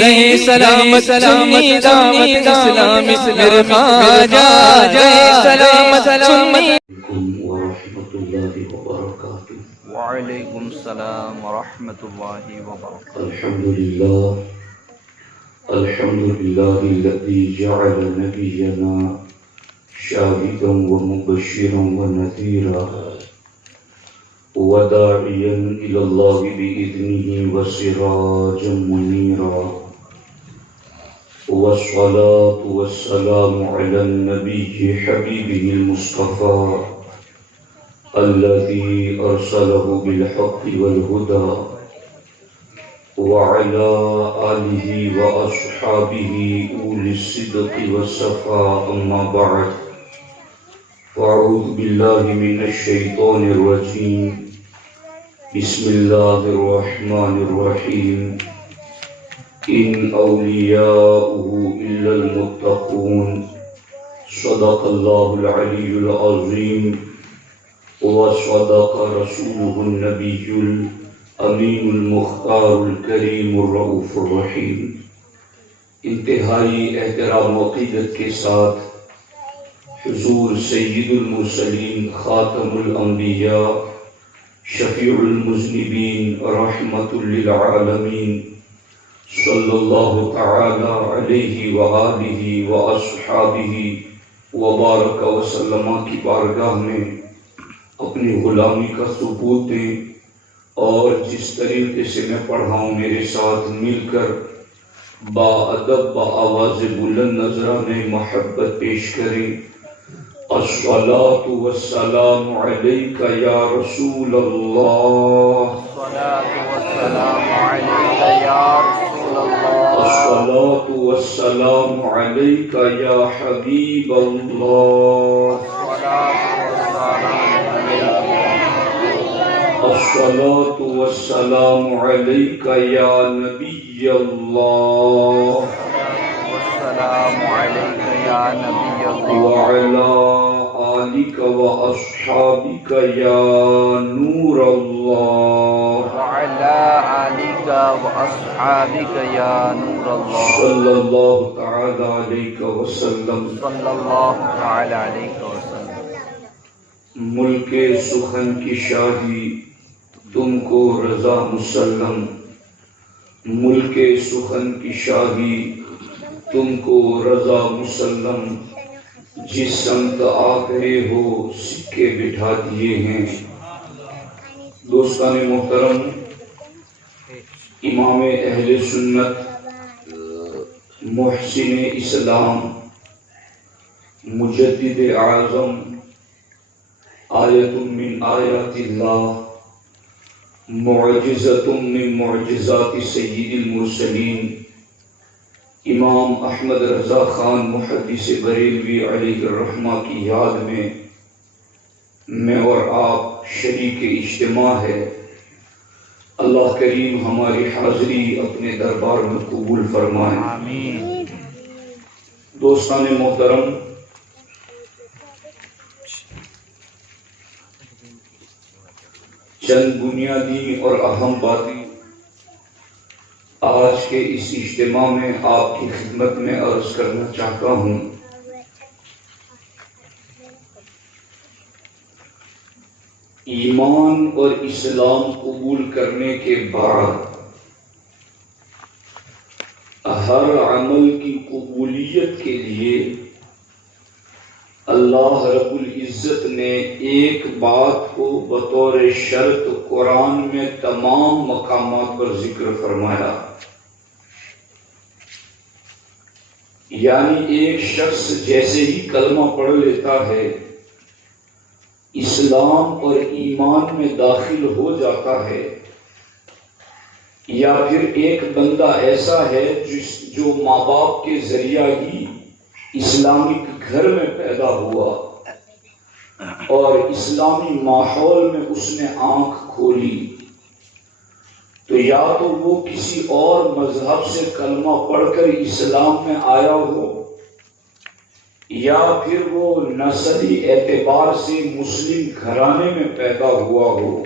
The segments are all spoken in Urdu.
رہے سلامت سنی دعوت اسلام میرے خواجہ رہے سلامت سنی ورحمۃ اللہ وبرکاتہ۔ وعلیکم السلام ورحمۃ اللہ وبرکاتہ۔ الحمد لله الذي جعل نبينا شاهدا ومبشرا ونذيرا وداعيا إلى الله بإذنه وسراجا منيرا، والصلاة والسلام على النبي حبيبه المصطفى الذي أرسله بالحق والهدى، وعلى آله وأصحابه أولي الصدق والصفاء، أما بعد، فأعوذ بالله من الشيطان الرجيم، بسم الله الرحمن الرحيم، إن أولياؤه إلا المتقون، صدق الله العلي العظيم، وصدق رسوله النبي الأمين المختار الكريم الرؤوف الرحيم۔ انتہائی احترام و عقیدت کے ساتھ حضور سید المرسلین خاتم الانبیاء شفیع المذنبین رحمت للعالمین صلی اللہ تعالی علیہ وآلہ واصحابہ وبارک وسلم کی بارگاہ میں اپنی غلامی کا ثبوت دیں، اور جس طریقے سے میں پڑھا ہوں میرے ساتھ مل کر با ادب با آواز بلند نذرانِ محبت پیش کریں۔ الصلاة والسلام علیک یا رسول اللہ، الصلاة والسلام علیک یا رسول اللہ، الصلاة والسلام علیک یا حبیب اللہ، الصلاة والسلام علیک یا نبی اللہ، السلام علیک یا نبی اللہ، وعلى آلک واصحابک یا نور اللہ، وعلى آلک واصحابک یا نور اللہ، صلی اللہ تعالی علیہ وسلم۔ صلی اللہ تعالی علیہ وسلم۔ ملک سخن کی شادی تم کو رضا مسلم، ملک سخن کی شاہی تم کو رضا مسلم، جس سمت آ گئے ہو سکے بٹھا دیے ہیں۔ دوستان محترم، امام اہل سنت محسن اسلام مجدد اعظم آیت من آیات اللہ معجزۃ من معجزات سید المرسلین امام احمد رضا خان محدث بریلوی علیہ الرحمہ کی یاد میں اور آپ شریک اجتماع ہے۔ اللہ کریم ہماری حاضری اپنے دربار میں قبول فرمائے، آمین۔ دوستان محترم، چند بنیادی اور اہم باتیں آج کے اس اجتماع میں آپ کی خدمت میں عرض کرنا چاہتا ہوں۔ ایمان اور اسلام قبول کرنے کے بعد ہر عمل کی قبولیت کے لیے اللہ رب العزت نے ایک بات کو بطور شرط قرآن میں تمام مقامات پر ذکر فرمایا، یعنی ایک شخص جیسے ہی کلمہ پڑھ لیتا ہے، اسلام اور ایمان میں داخل ہو جاتا ہے، یا پھر ایک بندہ ایسا ہے جو ماں باپ کے ذریعہ ہی اسلامک گھر میں پیدا ہوا اور اسلامی ماحول میں اس نے آنکھ کھولی، تو یا تو وہ کسی اور مذہب سے کلمہ پڑھ کر اسلام میں آیا ہو، یا پھر وہ نسلی اعتبار سے مسلم گھرانے میں پیدا ہوا ہو۔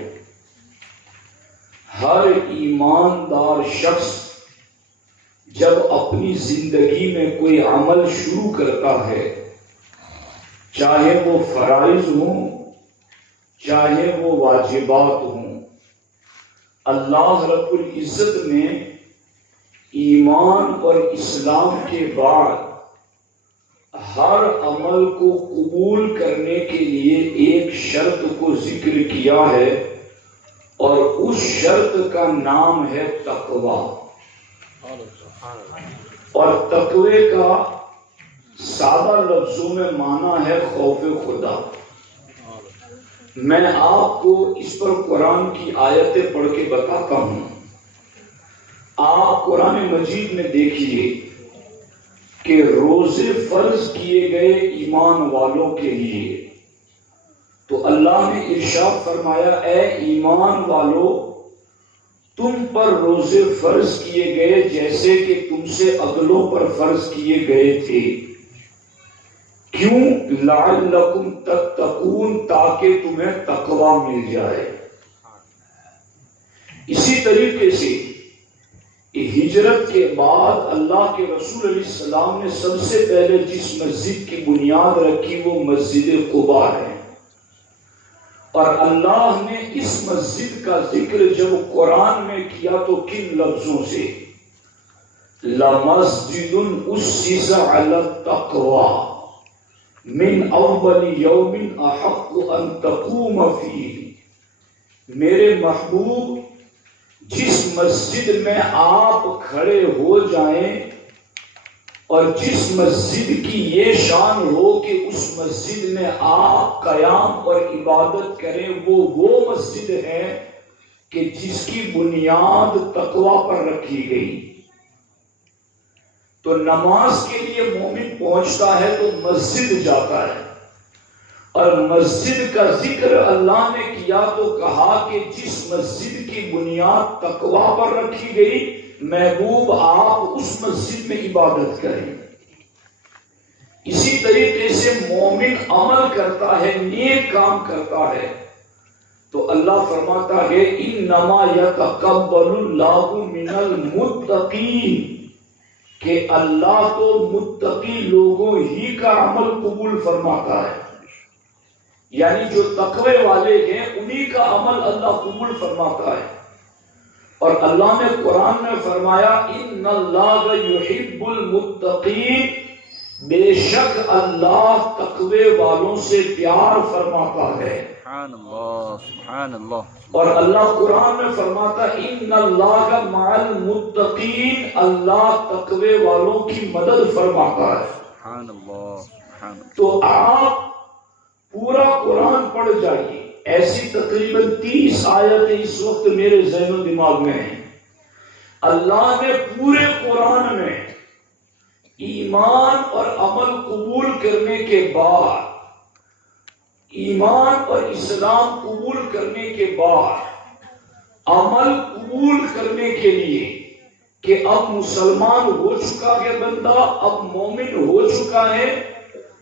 ہر ایماندار شخص جب اپنی زندگی میں کوئی عمل شروع کرتا ہے، چاہے وہ فرائض ہوں چاہے وہ واجبات ہوں، اللہ رب العزت نے ایمان اور اسلام کے بعد ہر عمل کو قبول کرنے کے لیے ایک شرط کو ذکر کیا ہے، اور اس شرط کا نام ہے تقوی۔ اور تقوی کا سادہ لفظوں میں معنی ہے خوف خدا۔ میں آپ کو اس پر قرآن کی آیتیں پڑھ کے بتاتا ہوں۔ آپ قرآن مجید میں دیکھیے کہ روزے فرض کیے گئے ایمان والوں کے لیے، تو اللہ نے ارشاد فرمایا اے ایمان والو، تم پر روزے فرض کیے گئے جیسے کہ تم سے اگلوں پر فرض کیے گئے تھے۔ کیوں؟ لعلکم تتقون، تاکہ تمہیں تقوی مل جائے۔ اسی طریقے سے ہجرت کے بعد اللہ کے رسول علیہ السلام نے سب سے پہلے جس مسجد کی بنیاد رکھی وہ مسجد قباء ہے، اور اللہ نے اس مسجد کا ذکر جب قرآن میں کیا تو کن لفظوں سے؟ لَمَسْجِدٌ أُسِّسَ عَلَى التَّقْوَى من اول یوم احق ان تقوم فیہ۔ میرے محبوب، جس مسجد میں آپ کھڑے ہو جائیں اور جس مسجد کی یہ شان ہو کہ اس مسجد میں آپ قیام اور عبادت کریں، وہ مسجد ہے کہ جس کی بنیاد تقوی پر رکھی گئی۔ تو نماز کے لیے مومن پہنچتا ہے تو مسجد جاتا ہے، اور مسجد کا ذکر اللہ نے کیا تو کہا کہ جس مسجد کی بنیاد تقوی پر رکھی گئی، محبوب آپ اس مسجد میں عبادت کریں۔ اسی طریقے سے مومن عمل کرتا ہے، نیک کام کرتا ہے، تو اللہ فرماتا ہے انما یتقبل اللہ من المتقین، کہ اللہ تو متقی لوگوں ہی کا عمل قبول فرماتا ہے، یعنی جو تقوی والے ہیں انہی کا عمل اللہ قبول فرماتا ہے۔ اور اللہ نے قرآن میں فرمایا ان اللہ یحب المتقین، بے شک اللہ تقوی والوں سے پیار فرماتا ہے۔ سبحان اللہ، سبحان اللہ۔ اور اللہ قرآن میں فرماتا ان اللہ مع المتقین، اللہ تقوی والوں کی مدد فرماتا ہے۔ سبحان اللہ، سبحان اللہ۔ تو آپ پورا قرآن پڑھ جائیے، ایسی تقریباً 30 آیتیں اس وقت میرے ذہن و دماغ میں ہیں۔ اللہ نے پورے قرآن میں ایمان اور عمل قبول کرنے کے بعد، ایمان اور اسلام قبول کرنے کے بعد، عمل قبول کرنے کے لیے کہ اب مسلمان ہو چکا ہے بندہ، اب مومن ہو چکا ہے،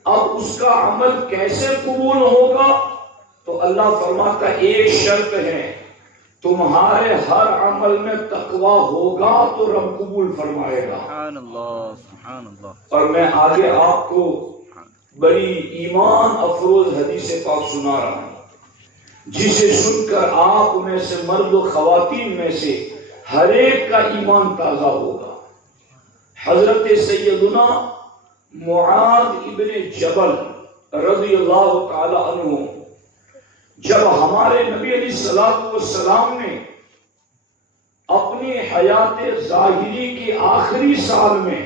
اب اس کا عمل کیسے قبول ہوگا؟ تو اللہ فرماتا ہے ایک شرط ہے، تمہارے ہر عمل میں تقوی ہوگا تو رب قبول فرمائے گا۔ سبحان اللہ، سبحان اللہ۔ اور میں آگے آپ کو بڑی ایمان افروز حدیث پاک سنا رہا ہوں، جسے سن کر آپ میں سے مرد و خواتین میں سے ہر ایک کا ایمان تازہ ہوگا۔ حضرت سیدنا معاذ ابن جبل رضی اللہ تعالی عنہ جب ہمارے نبی علیہ السلام نے اپنی حیات ظاہری کے آخری سال میں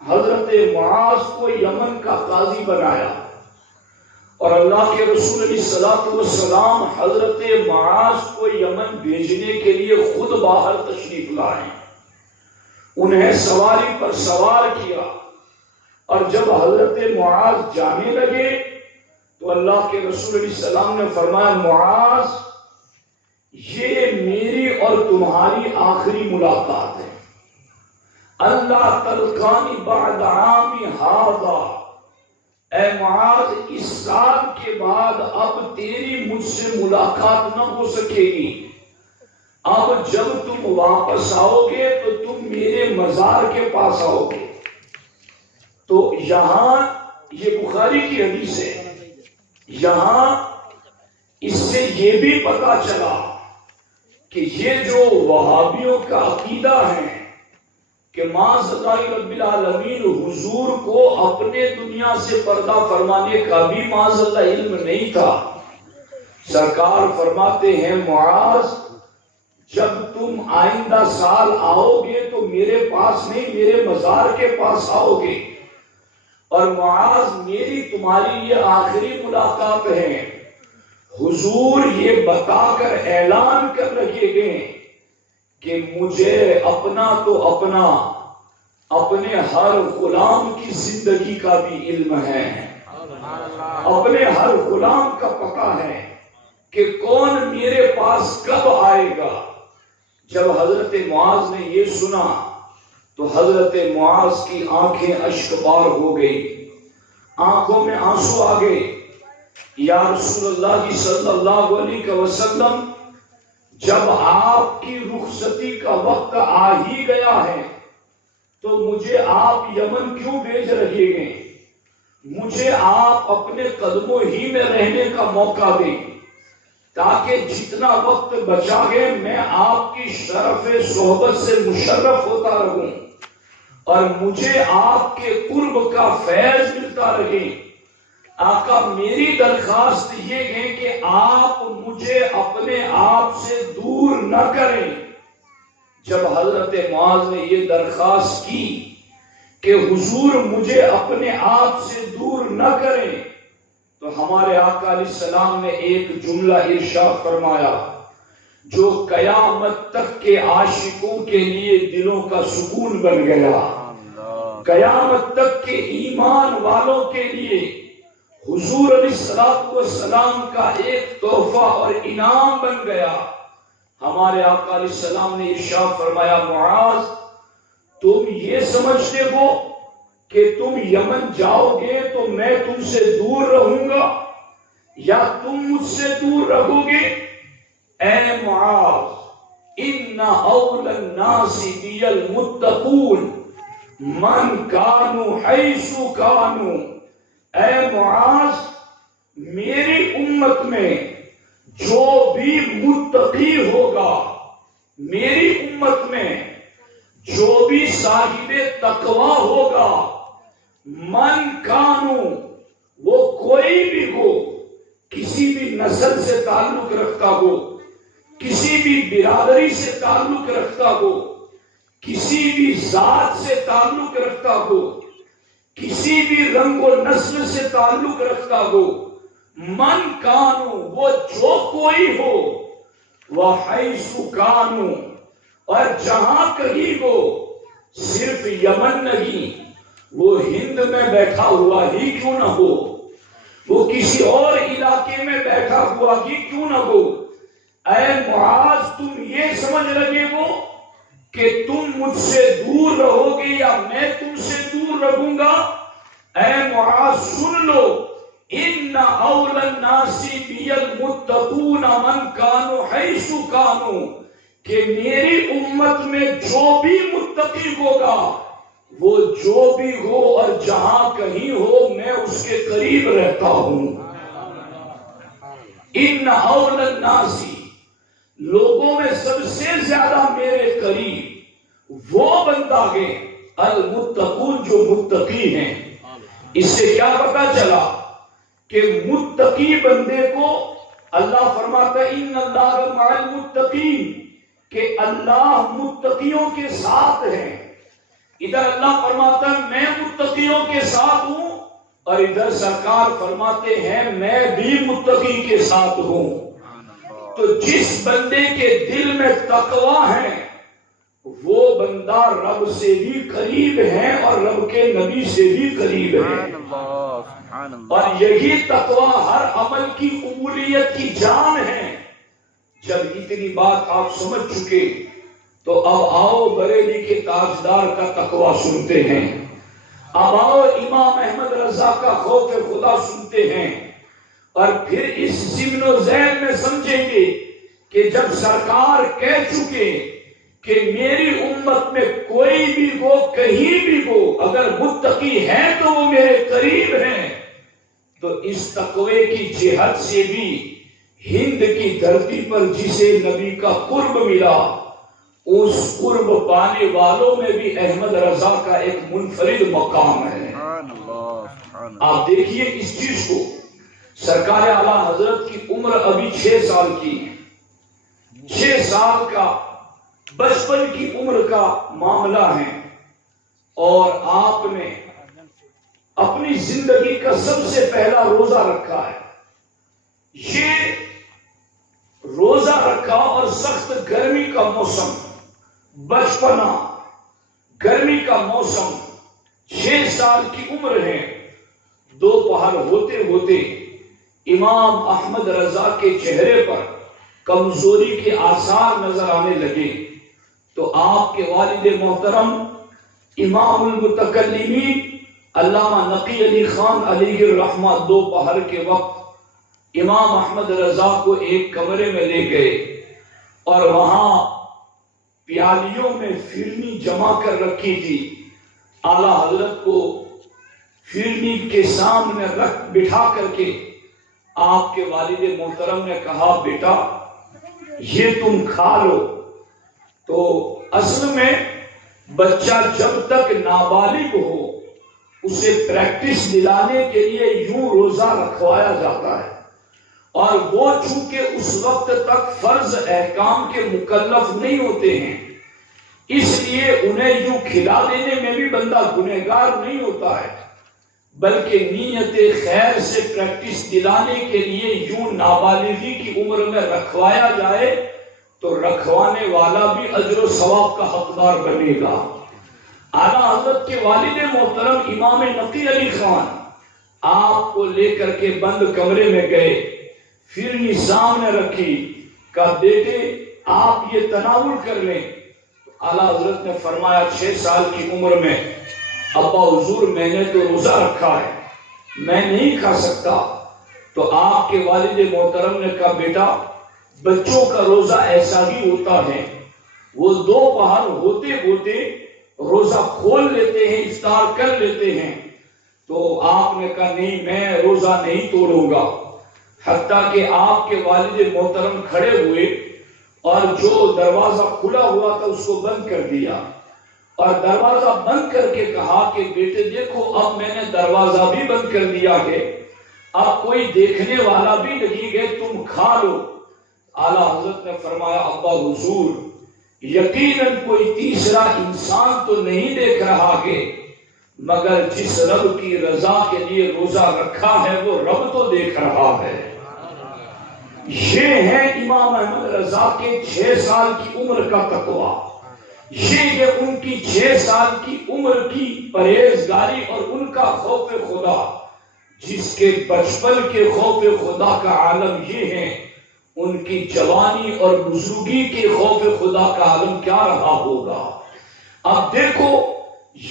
حضرت معاذ کو یمن کا قاضی بنایا، اور اللہ کے رسول علیہ السلام حضرت معاذ کو یمن بھیجنے کے لیے خود باہر تشریف لائے، انہیں سواری پر سوار کیا، اور جب حضرت معاذ جانے لگے تو اللہ کے رسول علیہ السلام نے فرمایا معاذ، یہ میری اور تمہاری آخری ملاقات ہے، اللہ تلقانی بعد عامی ھذا، اے معاذ اس سال کے بعد اب تیری مجھ سے ملاقات نہ ہو سکے گی، اب جب تم واپس آؤ گے تو تم میرے مزار کے پاس آؤ گے. تو یہاں یہ بخاری کی حدیث ہے، یہاں اس سے یہ بھی پتا چلا کہ یہ جو وہابیوں کا عقیدہ ہے کہ معاذ اللہ رب العالمین حضور کو اپنے دنیا سے پردہ فرمانے کا بھی معاذ اللہ علم نہیں تھا. سرکار فرماتے ہیں معاذ جب تم آئندہ سال آؤ گے تو میرے پاس نہیں میرے مزار کے پاس آؤ گے. اور معاذ میری تمہاری یہ آخری ملاقات ہے. حضور یہ بتا کر اعلان کر رکھے گئے کہ مجھے اپنا تو اپنا اپنے ہر غلام کی زندگی کا بھی علم ہے، اپنے ہر غلام کا پتہ ہے کہ کون میرے پاس کب آئے گا. جب حضرت معاذ نے یہ سنا تو حضرت معاذ کی آنکھیں اشکبار ہو گئی، آنکھوں میں آنسو آ گئے. یا رسول اللہ صلی اللہ علیہ وسلم جب آپ کی رخصتی کا وقت آ ہی گیا ہے تو مجھے آپ یمن کیوں بھیج رہے ہیں؟ مجھے آپ اپنے قدموں ہی میں رہنے کا موقع دیں تاکہ جتنا وقت بچا گئے میں آپ کی شرف صحبت سے مشرف ہوتا رہوں اور مجھے آپ کے قرب کا فیض ملتا رہے. آقا میری درخواست یہ ہے کہ آپ مجھے اپنے آپ سے دور نہ کریں. جب حضرت معاذ نے یہ درخواست کی کہ حضور مجھے اپنے آپ سے دور نہ کریں تو ہمارے آقا علیہ السلام نے ایک جملہ ارشاد فرمایا جو قیامت تک کے عاشقوں کے لیے دلوں کا سکون بن گیا، قیامت تک کے ایمان والوں کے لیے حضور علیہ السلام کا ایک تحفہ اور انعام بن گیا. ہمارے آقا علیہ السلام نے ارشاد فرمایا معاذ تم یہ سمجھتے ہو کہ تم یمن جاؤ گے تو میں تم سے دور رہوں گا یا تم مجھ سے دور رہو گے؟ اے معاذ ان اول الناس بی المتقون من کانوا حیث کانوا. اے معاذ میری امت میں جو بھی متقی ہوگا، میری امت میں جو بھی صاحب تقوی ہوگا، من کانو وہ کوئی بھی ہو، کسی بھی نسل سے تعلق رکھتا ہو، کسی بھی برادری سے تعلق رکھتا ہو، کسی بھی ذات سے تعلق رکھتا ہو، کسی بھی رنگ و نسل سے تعلق رکھتا ہو، من کانو وہ جو کوئی ہو، وہ حیث کانو اور جہاں کہیں ہو، صرف یمن نہیں وہ ہند میں بیٹھا ہوا ہی کیوں نہ ہو، وہ کسی اور علاقے میں بیٹھا ہوا ہی کیوں نہ ہو. اے معاذ تم یہ سمجھ رہے ہو کہ تم مجھ سے دور رہو گے یا میں تم سے دور رہوں گا؟ اے معاذ سن لو ان اول الناس بی المتقون من کانوا حیث کانوا کہ میری امت میں جو بھی متقی ہوگا وہ جو بھی ہو اور جہاں کہیں ہو میں اس کے قریب رہتا ہوں. ان اول الناس لوگوں میں سب سے زیادہ میرے قریب وہ بندہ ہے المتقون جو متقی ہیں. اس سے کیا پتا چلا کہ متقی بندے کو اللہ فرماتا ہے ان اللہ مع المتقین کہ اللہ متقیوں کے ساتھ ہے. ادھر اللہ فرماتا ہے میں متقیوں کے ساتھ ہوں اور ادھر سرکار فرماتے ہیں میں بھی متقی کے ساتھ ہوں. تو جس بندے کے دل میں تقوی ہے وہ بندہ رب سے بھی قریب ہے اور رب کے نبی سے بھی قریب ہے. اور یہی تقوی ہر عمل کی قبولیت کی جان ہے. جب اتنی بات آپ سمجھ چکے تو اب آؤ بریلی کے تاجدار کا تقوی سنتے ہیں. اب آؤ امام احمد رضا کا خوف خدا سنتے ہیں اور پھر اس ضمن و ذہن میں سمجھیں گے کہ جب سرکار کہہ چکے کہ میری امت میں کوئی بھی ہو کہیں بھی ہو اگر متقی ہے تو وہ میرے قریب ہیں، تو اس تقوی کی جہت سے بھی ہند کی دھرتی پر جسے نبی کا قرب ملا، اس قرب پانے والوں میں بھی احمد رضا کا ایک منفرد مقام ہے۔ آپ دیکھیے اس چیز کو، سرکار اعلیٰ حضرت کی عمر ابھی 6 سال کی ہے، 6 سال کا بچپن کی عمر کا معاملہ ہے، اور آپ نے اپنی زندگی کا سب سے پہلا روزہ رکھا ہے۔ یہ روزہ رکھا اور سخت گرمی کا موسم، بچپنا، گرمی کا موسم، 6 سال کی عمر ہے۔ دوپہر ہوتے ہوتے امام احمد رضا کے چہرے پر کمزوری کے آثار نظر آنے لگے، تو آپ کے والد محترم امام المتکلمین علامہ نقی علی خان علیہ الرحمہ دوپہر کے وقت امام احمد رضا کو ایک کمرے میں لے گئے، اور وہاں پیالیوں میں فرنی جمع کر رکھی تھی۔ اعلیٰ حضرت کو فرنی کے سامنے رکھ بٹھا کر کے آپ کے والد محترم نے کہا، بیٹا یہ تم کھا لو۔ تو اصل میں بچہ جب تک نابالغ ہو اسے پریکٹس دلانے کے لیے یوں روزہ رکھوایا جاتا ہے، اور وہ چونکہ اس وقت تک فرض احکام کے مکلف نہیں ہوتے ہیں، اس لیے انہیں یوں کھلا دینے میں بھی بندہ گنہگار نہیں ہوتا ہے، بلکہ نیت خیر سے پریکٹس دلانے کے لیے یوں نابالغی کی عمر میں رکھوایا جائے تو رکھوانے والا بھی اجر و ثواب کا حقدار بنے گا۔ اعلیٰ حضرت کے والد محترم امام نقی علی خان آپ کو لے کر کے بند کمرے میں گئے، فرنی سامنے رکھی، کہا بیٹے آپ یہ تناول کر لیں۔ اعلیٰ حضرت نے فرمایا 6 سال کی عمر میں ابا حضور میں نے تو روزہ رکھا ہے، میں نہیں کھا سکتا۔ تو آپ کے والد محترم نے کہا بیٹا بچوں کا روزہ ایسا ہی ہوتا ہے، وہ دوپہر ہوتے ہوتے روزہ کھول لیتے ہیں، افطار کر لیتے ہیں۔ تو آپ نے کہا نہیں میں روزہ نہیں توڑوں گا، حتیٰ کہ آپ کے والد محترم کھڑے ہوئے اور جو دروازہ کھلا ہوا تھا اس کو بند کر دیا، اور دروازہ بند کر کے کہا کہ بیٹے دیکھو اب میں نے دروازہ بھی بند کر دیا ہے، اب کوئی دیکھنے والا بھی نہیں ہے، تم کھا لو۔ اعلیٰ حضرت نے فرمایا ابا حضور یقیناً کوئی تیسرا انسان تو نہیں دیکھ رہا ہے، مگر جس رب کی رضا کے لیے روزہ رکھا ہے وہ رب تو دیکھ رہا ہے۔ یہ ہے امام احمد رضا کے 6 سال کی عمر کا تقویٰ، یہ ان کی 6 سال کی عمر کی پرہیزگاری اور ان کا خوف خدا، جس کے بچپن کے خوف خدا کا عالم یہ ہے، ان کی جوانی اور بزرگی کے خوف خدا کا عالم کیا رہا ہوگا۔ اب دیکھو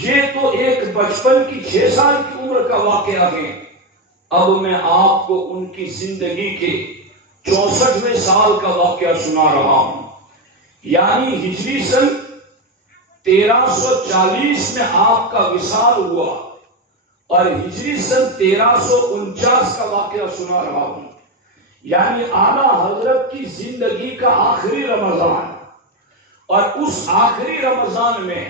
یہ تو ایک بچپن کی 6 سال کی عمر کا واقعہ ہے، اب میں آپ کو ان کی زندگی کے 64ویں سال کا واقعہ سنا رہا ہوں۔ یعنی ہجری سن 1340 میں آپ کا وصال ہوا، اور ہجری سن 1349 کا واقعہ سنا رہا ہوں۔ یعنی اعلیٰ حضرت کی زندگی کا آخری رمضان، اور اس آخری رمضان میں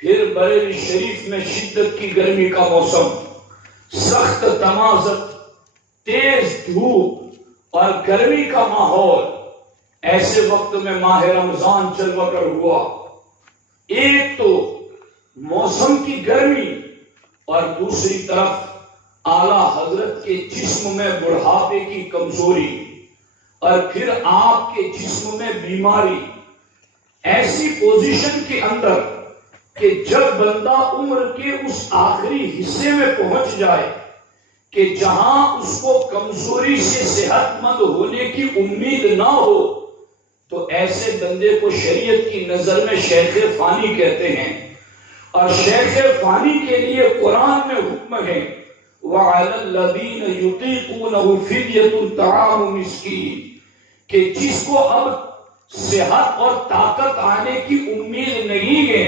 پھر بریلی شریف میں شدت کی گرمی کا موسم، سخت تمازت، تیز دھوپ اور گرمی کا ماحول، ایسے وقت میں ماہ رمضان جلوہ گر ہوا۔ ایک تو موسم کی گرمی، اور دوسری طرف اعلیٰ حضرت کے جسم میں بڑھاپے کی کمزوری، اور پھر آپ کے جسم میں بیماری، ایسی پوزیشن کے اندر کہ جب بندہ عمر کے اس آخری حصے میں پہنچ جائے کہ جہاں اس کو کمزوری سے صحت مند ہونے کی امید نہ ہو، تو ایسے بندے کو شریعت کی نظر میں شیخ فانی کہتے ہیں، اور شیخ فانی کے لیے قرآن میں حکم ہے وَعَلَى الَّذِينَ يُطِيقُونَهُ فِدْيَةٌ طَعَامُ مِسْكِينٍ، کہ جس کو اب صحت اور طاقت آنے کی امید نہیں ہے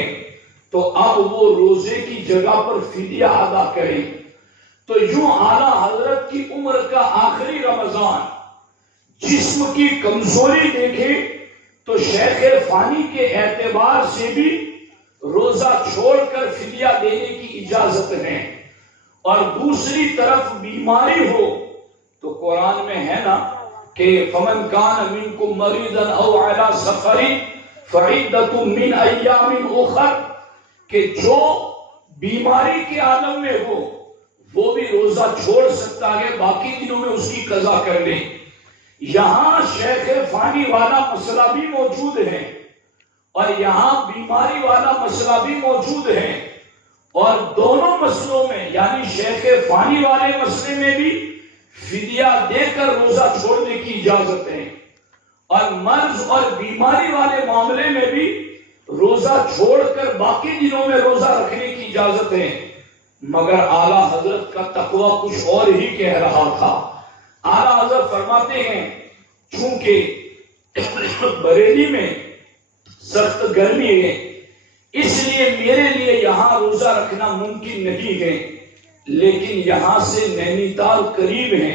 تو اب وہ روزے کی جگہ پر فدیہ ادا کرے. تو یوں اعلیٰ حضرت کی عمر کا آخری رمضان جسم کی کمزوری دیکھے تو شیخ فانی کے اعتبار سے بھی روزہ چھوڑ کر فدیہ دینے کی اجازت ہے. اور دوسری طرف بیماری ہو تو قرآن میں ہے نا کہ فمن کان منکم مریضا او علی سفر فعدۃ من ایام اخر، کہ جو بیماری کے عالم میں ہو وہ بھی روزہ چھوڑ سکتا ہے، باقی دنوں میں اس کی قضا کر لیں. یہاں شیخ فانی والا مسئلہ بھی موجود ہے اور یہاں بیماری والا مسئلہ بھی موجود ہے، اور دونوں مسئلوں میں یعنی شیخ فانی والے مسئلے میں بھی فدیہ دے کر روزہ چھوڑنے کی اجازت ہے، اور مرض اور بیماری والے معاملے میں بھی روزہ چھوڑ کر باقی دنوں میں روزہ رکھنے کی اجازت ہے. مگر اعلیٰ حضرت کا تقویٰ کچھ اور ہی کہہ رہا تھا. اعلیٰ حضرت فرماتے ہیں چونکہ بریلی میں سخت گرمی ہے اس لیے میرے لیے یہاں روزہ رکھنا ممکن نہیں ہے، لیکن یہاں سے نینی تال قریب ہے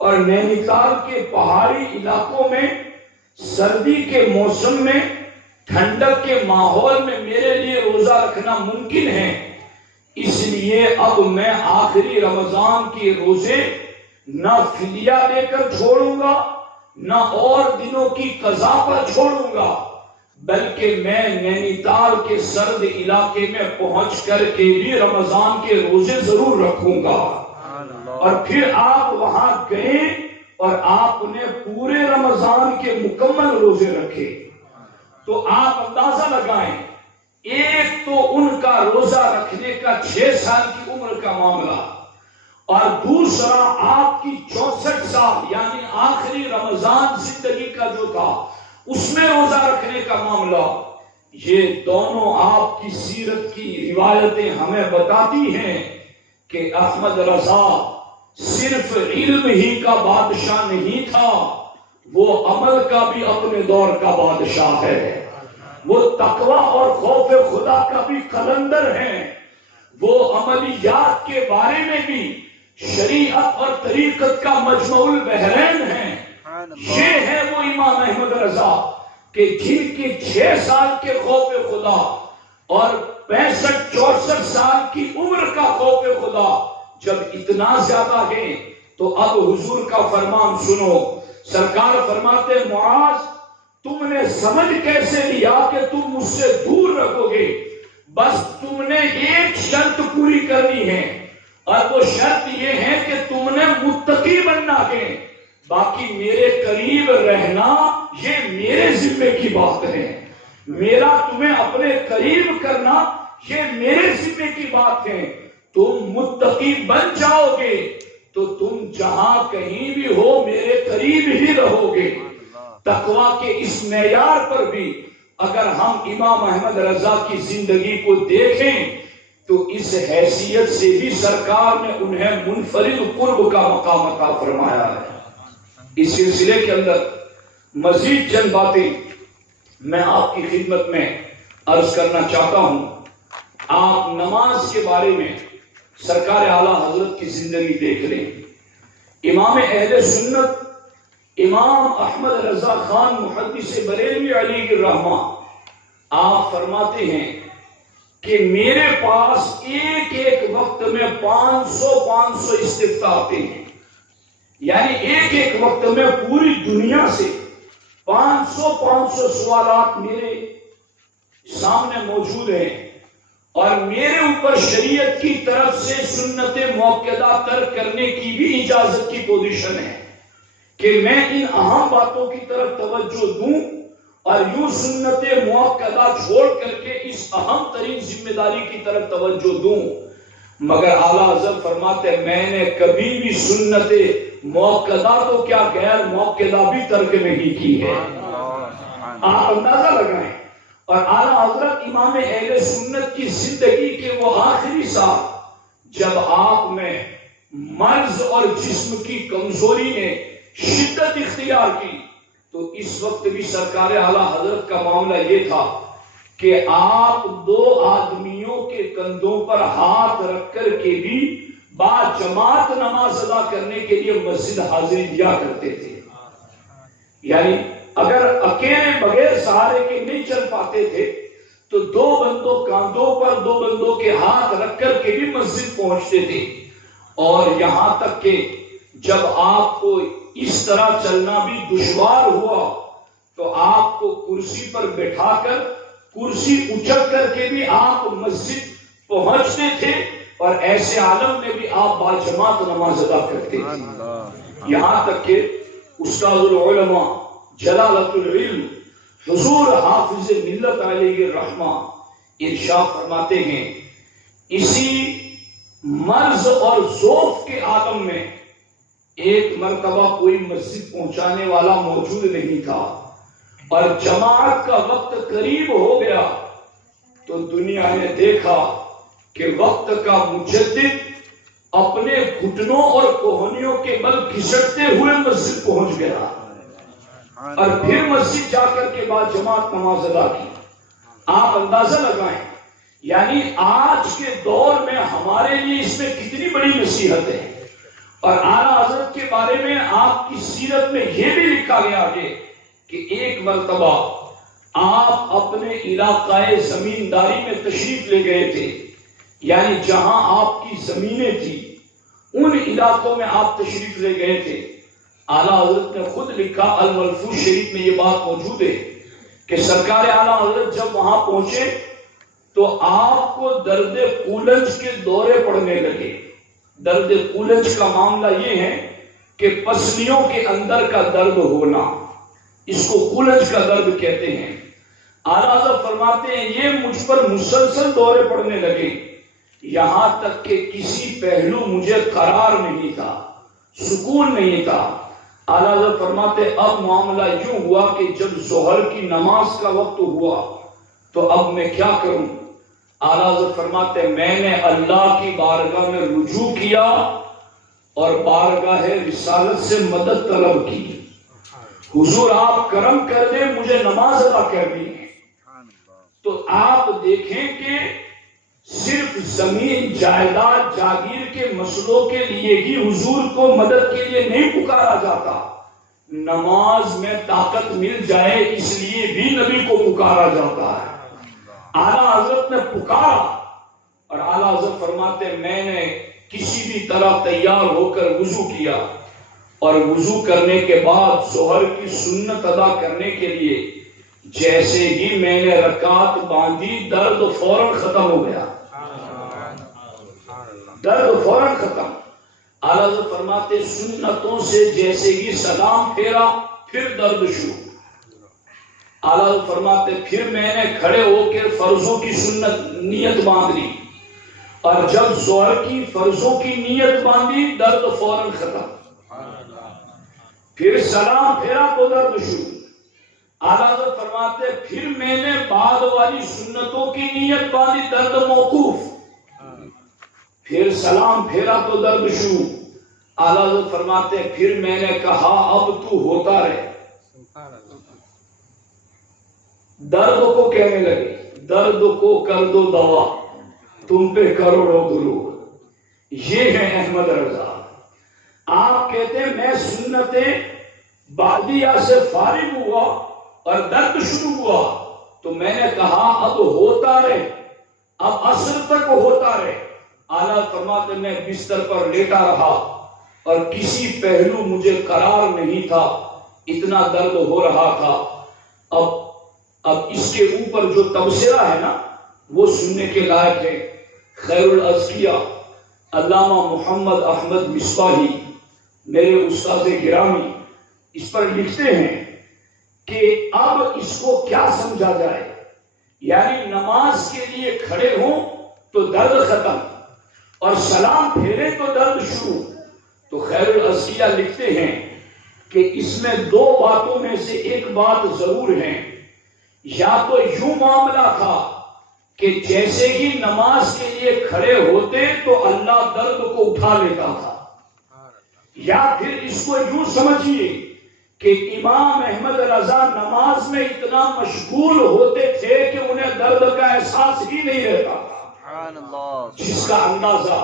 اور نینی تال کے پہاڑی علاقوں میں سردی کے موسم میں ٹھنڈک کے ماحول میں میرے لیے روزہ رکھنا ممکن ہے، اس لیے اب میں آخری رمضان کے روزے نہ فدیہ دے کر چھوڑوں گا نہ اور دنوں کی قضا پر چھوڑوں گا، بلکہ میں نینی تال کے سرد علاقے میں پہنچ کر کے بھی رمضان کے روزے ضرور رکھوں گا. اور پھر آپ وہاں گئے اور آپ نے پورے رمضان کے مکمل روزے رکھے. تو آپ اندازہ لگائیں، ایک تو ان کا روزہ رکھنے کا 6 سال کی عمر کا معاملہ، اور دوسرا آپ کی 64 سال یعنی آخری رمضان زندگی کا جو تھا اس میں روزہ رکھنے کا معاملہ. یہ دونوں آپ کی سیرت کی روایتیں ہمیں بتاتی ہیں کہ احمد رضا صرف علم ہی کا بادشاہ نہیں تھا، وہ عمل کا بھی اپنے دور کا بادشاہ ہے، وہ تقوی اور خوف خدا کا بھی قلندر ہے، وہ عملیات کے بارے میں بھی شریعت اور طریقت کا مجمع البحرین ہے. یہ ہے وہ امام احمد رضا کہ جن کے 6 سال کے خوف خدا اور 65-64 سال کی عمر کا خوف خدا جب اتنا زیادہ ہے تو اب حضور کا فرمان سنو. سرکار فرماتے معاذ تم نے سمجھ کیسے لیا کہ تم مجھ سے دور رکھو گے، بس تم نے ایک شرط پوری کرنی ہے اور وہ شرط یہ ہے کہ تم نے متقی بننا ہے، باقی میرے قریب رہنا یہ میرے ذمے کی بات ہے، میرا تمہیں اپنے قریب کرنا یہ میرے ذمے کی بات ہے. تم متقی بن جاؤ گے تو تم جہاں کہیں بھی ہو میرے قریب ہی رہو گے. تقویٰ کے اس معیار پر بھی اگر ہم امام احمد رضا کی زندگی کو دیکھیں تو اس حیثیت سے بھی سرکار نے انہیں منفرد قرب کا مقام عطا فرمایا ہے. اس سلسلے کے اندر مزید چند باتیں میں آپ کی خدمت میں عرض کرنا چاہتا ہوں. آپ نماز کے بارے میں سرکار اعلیٰ حضرت کی زندگی دیکھ لیں. امام اہل سنت امام احمد رضا خان محدث بریلوی علیہ الرحمہ آپ فرماتے ہیں کہ میرے پاس ایک ایک وقت میں 500 استفتاء آتے ہیں، یعنی ایک ایک وقت میں پوری دنیا سے 500 سوالات میرے سامنے موجود ہیں، اور میرے اوپر شریعت کی طرف سے سنت موقدہ ترک کرنے کی بھی اجازت کی پوزیشن ہے کہ میں ان اہم باتوں کی طرف توجہ دوں اور یوں سنت موقدہ چھوڑ کر کے اس اہم ترین ذمہ داری کی طرف توجہ دوں. مگر اعلیٰ حضرت فرماتے ہیں میں نے کبھی بھی سنت موقدہ تو کیا غیر موقدہ بھی ترک نہیں کی ہے. آپ اندازہ لگائیں. اور اعلیٰ حضرت امام اہل سنت کی زندگی کے وہ آخری سال جب آپ میں مرض اور جسم کی کمزوری نے شدت اختیار کی تو اس وقت بھی سرکار اعلیٰ حضرت کا معاملہ یہ تھا کہ آپ دو آدمیوں کے کندھوں پر ہاتھ رکھ کر کے بھی با جماعت نماز ادا کرنے کے لیے مسجد حاضری دیا کرتے تھے. یعنی اگر اکیلے بغیر سہارے کے نہیں چل پاتے تھے تو دو بندوں کاندھوں پر دو بندوں کے ہاتھ رکھ کر کے بھی مسجد پہنچتے تھے. اور یہاں تک کہ جب آپ کو اس طرح چلنا بھی دشوار ہوا تو آپ کو کرسی پر بٹھا کر کرسی اچک کر کے بھی آپ مسجد پہنچتے تھے اور ایسے عالم میں بھی آپ باجماعت نماز ادا کرتے تھے. یہاں تک کہ استاد العلماء جلالت العلم حضور حافظ ملت علیہ الرحمہ ارشاد فرماتے ہیں اسی مرض اور ذوف کے عالم میں ایک مرتبہ کوئی مسجد پہنچانے والا موجود نہیں تھا اور جماعت کا وقت قریب ہو گیا تو دنیا نے دیکھا کہ وقت کا مجدد اپنے گھٹنوں اور کوہنیوں کے بل گھسٹتے ہوئے مسجد پہنچ گیا اور پھر مسجد جا کر کے بعد جماعت نماز ادا کی. آپ اندازہ لگائیں یعنی آج کے دور میں ہمارے لیے اس میں کتنی بڑی نصیحت ہے. اور اعلیٰ حضرت کے بارے میں آپ کی سیرت میں یہ بھی لکھا گیا ہے کہ ایک مرتبہ آپ اپنے علاقۂ زمینداری میں تشریف لے گئے تھے. یعنی جہاں آپ کی زمینیں تھی ان علاقوں میں آپ تشریف لے گئے تھے. اعلیٰ حضرت نے خود لکھا الملفوظ شریف میں یہ بات موجود ہے کہ سرکار اعلیٰ حضرت جب وہاں پہنچے تو آپ کو درد قولنج کے دورے پڑنے لگے. درد قولنج کا معاملہ یہ ہے کہ پسلیوں کے اندر کا درد ہونا، اس کو قولنج کا درد کہتے ہیں. اعلیٰ حضرت فرماتے ہیں یہ مجھ پر مسلسل دورے پڑنے لگے یہاں تک کہ کسی پہلو مجھے قرار نہیں تھا، سکون نہیں تھا. اعلیٰ حضرت فرماتے اب معاملہ یوں ہوا کہ جب ظہر کی نماز کا وقت ہوا تو اب میں کیا کروں. اعلیٰ حضرت فرماتے میں نے اللہ کی بارگاہ میں رجوع کیا اور بارگاہ رسالت سے مدد طلب کی. حضور آپ کرم کر دیں مجھے نماز ادا کرنی ہے. تو آپ دیکھیں کہ صرف زمین جائیداد جاگیر کے مسئلوں کے لیے ہی حضور کو مدد کے لیے نہیں پکارا جاتا. نماز میں طاقت مل جائے اس لیے بھی نبی کو پکارا جاتا ہے. اعلیٰ حضرت نے پکارا اور اعلیٰ حضرت فرماتے میں نے کسی بھی طرح تیار ہو کر وضو کیا اور وضو کرنے کے بعد ظہر کی سنت ادا کرنے کے لیے جیسے ہی میں نے رکعت باندھی درد فوراً ختم ہو گیا. درد فوراً ختم. اعلیٰ حضرت فرماتے سنتوں سے جیسے ہی سلام پھیرا پھر درد شروع. اعلیٰ حضرت فرماتے پھر میں نے کھڑے ہو کے فرضوں کی سنت نیت باندھ لی اور جب ظہر کی فرضوں کی نیت باندھی درد فوراً ختم. پھر سلام پھیرا تو درد شروع. اعلیٰ حضرت فرماتے پھر میں نے بعد والی سنتوں کی نیت باندھی درد موقوف. پھر سلام پھیرا تو درد شروع. اعلیٰ حضرت فرماتے پھر میں نے کہا اب تو ہوتا رہے. درد کو کہنے لگے درد کو کر دو دوا تم پہ کروڑوں درود. یہ ہے احمد رضا. آپ کہتے ہیں میں سنتیں بعدیہ سے فارغ ہوا اور درد شروع ہوا تو میں نے کہا اب ہوتا رہے اب عصر تک ہوتا رہے. اعلیٰ فرماتے میں بستر پر لیٹا رہا اور کسی پہلو مجھے قرار نہیں تھا اتنا درد ہو رہا تھا. اب اس کے اوپر جو تبصرہ ہے نا وہ سننے کے لائق ہے. خیر الازکیہ علامہ محمد احمد مصباحی میرے استاد گرامی اس پر لکھتے ہیں کہ اب اس کو کیا سمجھا جائے. یعنی نماز کے لیے کھڑے ہوں تو درد ختم اور سلام پھیرے تو درد شروع. تو خیر الازکیہ لکھتے ہیں کہ اس میں دو باتوں میں سے ایک بات ضرور ہے. یا تو یوں معاملہ تھا کہ جیسے ہی نماز کے لیے کھڑے ہوتے تو اللہ درد کو اٹھا لیتا تھا، یا پھر اس کو یوں سمجھیے کہ امام احمد رضا نماز میں اتنا مشغول ہوتے تھے کہ انہیں درد کا احساس ہی نہیں رہتا تھا، جس کا اندازہ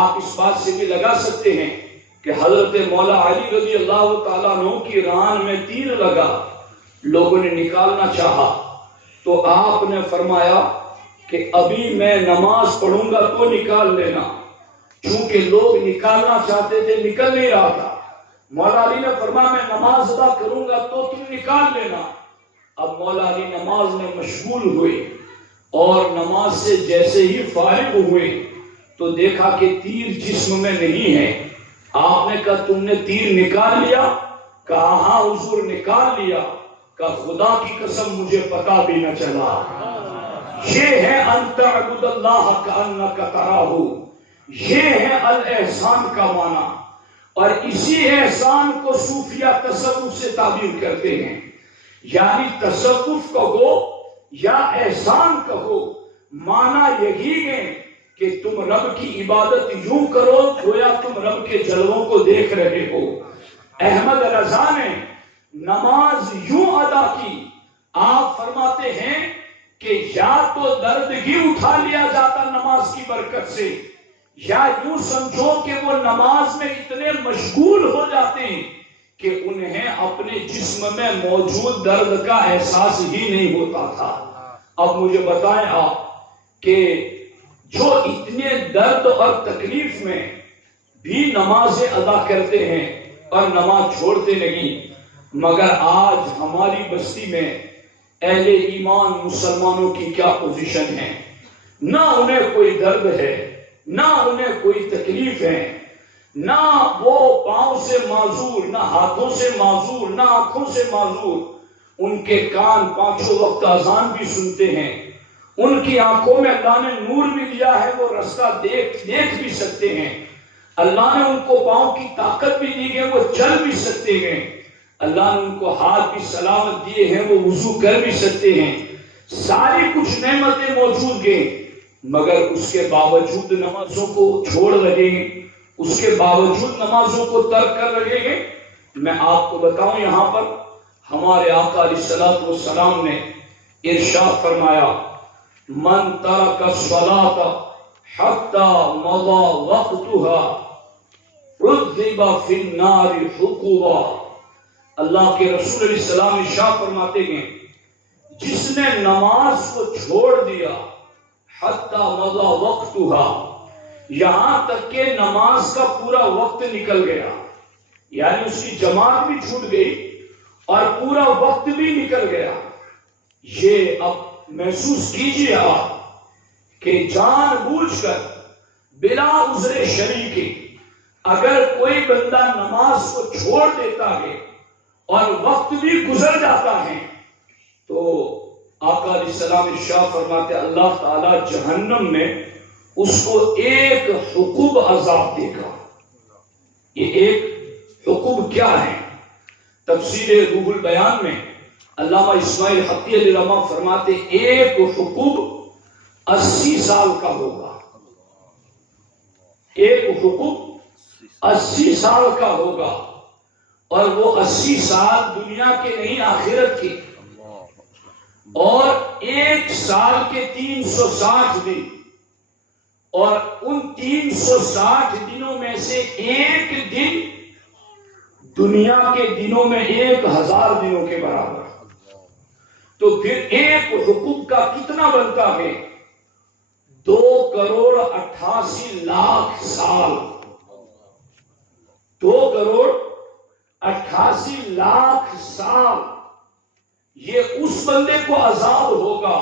آپ اس بات سے بھی لگا سکتے ہیں کہ حضرت مولا علی رضی اللہ تعالیٰ عنہ کی ران میں تیر لگا، لوگوں نے نکالنا چاہا تو آپ نے فرمایا کہ ابھی میں نماز پڑھوں گا تو نکال لینا، چونکہ لوگ نکالنا چاہتے تھے، نکل نہیں رہا تھا۔ مولا علی نے فرمایا میں نماز ادا کروں گا تو تم نکال لینا۔ اب مولا علی نماز میں مشغول ہوئے اور نماز سے جیسے ہی فارغ ہوئے تو دیکھا کہ تیر جسم میں نہیں ہے۔ آپ نے کہا تم نے تیر نکال لیا؟ کہا ہاں حضور نکال لیا۔ کہا خدا کی قسم مجھے پتا بھی نہ چلا۔ یہ ہے ان تعبد اللہ کأنک تراہ، یہ ہے الاحسان کا معنی، اور اسی احسان کو صوفیہ تصوف سے تعبیر کرتے ہیں، یعنی تصوف کہو یا احسان کہو، معنی یہی ہے کہ تم رب کی عبادت یوں کرو گویا تم رب کے جلووں کو دیکھ رہے ہو۔ احمد رضا نے نماز یوں ادا کی، آپ فرماتے ہیں کہ یا تو درد ہی اٹھا لیا جاتا نماز کی برکت سے، یا یوں سمجھو کہ وہ نماز میں اتنے مشغول ہو جاتے ہیں کہ انہیں اپنے جسم میں موجود درد کا احساس ہی نہیں ہوتا تھا۔ اب مجھے بتائیں آپ کہ جو اتنے درد اور تکلیف میں بھی نمازیں ادا کرتے ہیں اور نماز چھوڑتے نہیں، مگر آج ہماری بستی میں اہل ایمان مسلمانوں کی کیا پوزیشن ہے؟ نہ انہیں کوئی درد ہے، نہ انہیں کوئی تکلیف ہے، نہ وہ پاؤں سے معذور، نہ ہاتھوں سے معذور، نہ آنکھوں سے معذور۔ ان کے کان پانچوں وقت اذان بھی سنتے ہیں، ان کی آنکھوں میں اللہ نے نور بھی دیا ہے، وہ رستہ دیکھ بھی سکتے ہیں، اللہ نے ان کو پاؤں کی طاقت بھی دی ہے، وہ چل بھی سکتے ہیں، اللہ نے ان کو ہاتھ بھی سلامت دیے ہیں، وہ وضو کر بھی سکتے ہیں، ساری کچھ نعمتیں موجود ہیں، مگر اس کے باوجود نمازوں کو چھوڑ رہے ہیں، اس کے باوجود نمازوں کو ترک کر رہے ہیں۔ میں آپ کو بتاؤں یہاں پر ہمارے آقا علیہ الصلوۃ والسلام نے ارشاد فرمایا من ترک الصلاۃ حتی مضى وقتها عذب فی النار حقوبا۔ اللہ کے رسول علیہ السلام ارشاد فرماتے ہیں جس نے نماز کو چھوڑ دیا حتی مضى وقتها، یہاں تک کہ نماز کا پورا وقت نکل گیا، یعنی اس کی جماعت بھی چھوٹ گئی اور پورا وقت بھی نکل گیا۔ یہ اب محسوس کیجئے آپ کہ جان بوجھ کر بلا عذر شرعی کے اگر کوئی بندہ نماز کو چھوڑ دیتا ہے اور وقت بھی گزر جاتا ہے تو آقا علیہ السلام ارشاد فرماتے اللہ تعالی جہنم میں اس کو ایک حقوب عذاب دے گا۔ یہ ایک حقوب کیا ہے؟ تفسیر روح البیان میں علامہ اسماعیل حقی علیہ الرحمہ فرماتے ایک حقوب 80 سال کا ہوگا، ایک حقوق 80 سال کا ہوگا، اور وہ 80 سال دنیا کے نہیں آخرت کے، اور ایک سال کے 360 دن، اور ان 360 دنوں میں سے ایک دن دنیا کے دنوں میں 1000 دنوں کے برابر، تو پھر ایک حقوق کا کتنا بنتا ہے؟ 2,88,00,000 سال، 2,88,00,000 سال یہ اس بندے کو عذاب ہوگا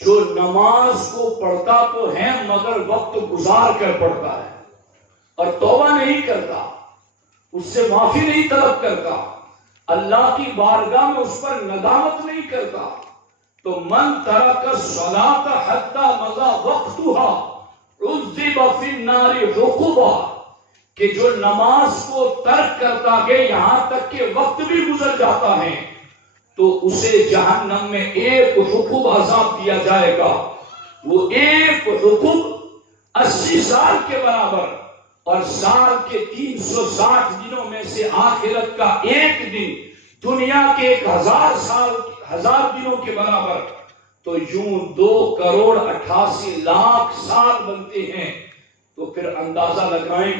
جو نماز کو پڑھتا تو ہے مگر وقت گزار کر پڑھتا ہے اور توبہ نہیں کرتا، اس سے معافی نہیں طلب کرتا، اللہ کی بارگاہ میں اس پر ندامت نہیں کرتا۔ تو من ترک الصلاۃ حتی مضى وقتها عذب فی النار حقوبا، کہ جو نماز کو ترک کرتا ہے یہاں تک کہ وقت بھی گزر جاتا ہے تو اسے جہنم میں ایک حقوب عذاب دیا جائے گا، وہ ایک حقوب 80 سال کے برابر، اور سال کے 360 دنوں میں سے آخرت کا ایک دن دنیا کے 1000 دنوں کے برابر، تو یوں 2,88,00,000 سال بنتے ہیں۔ تو پھر اندازہ لگائیں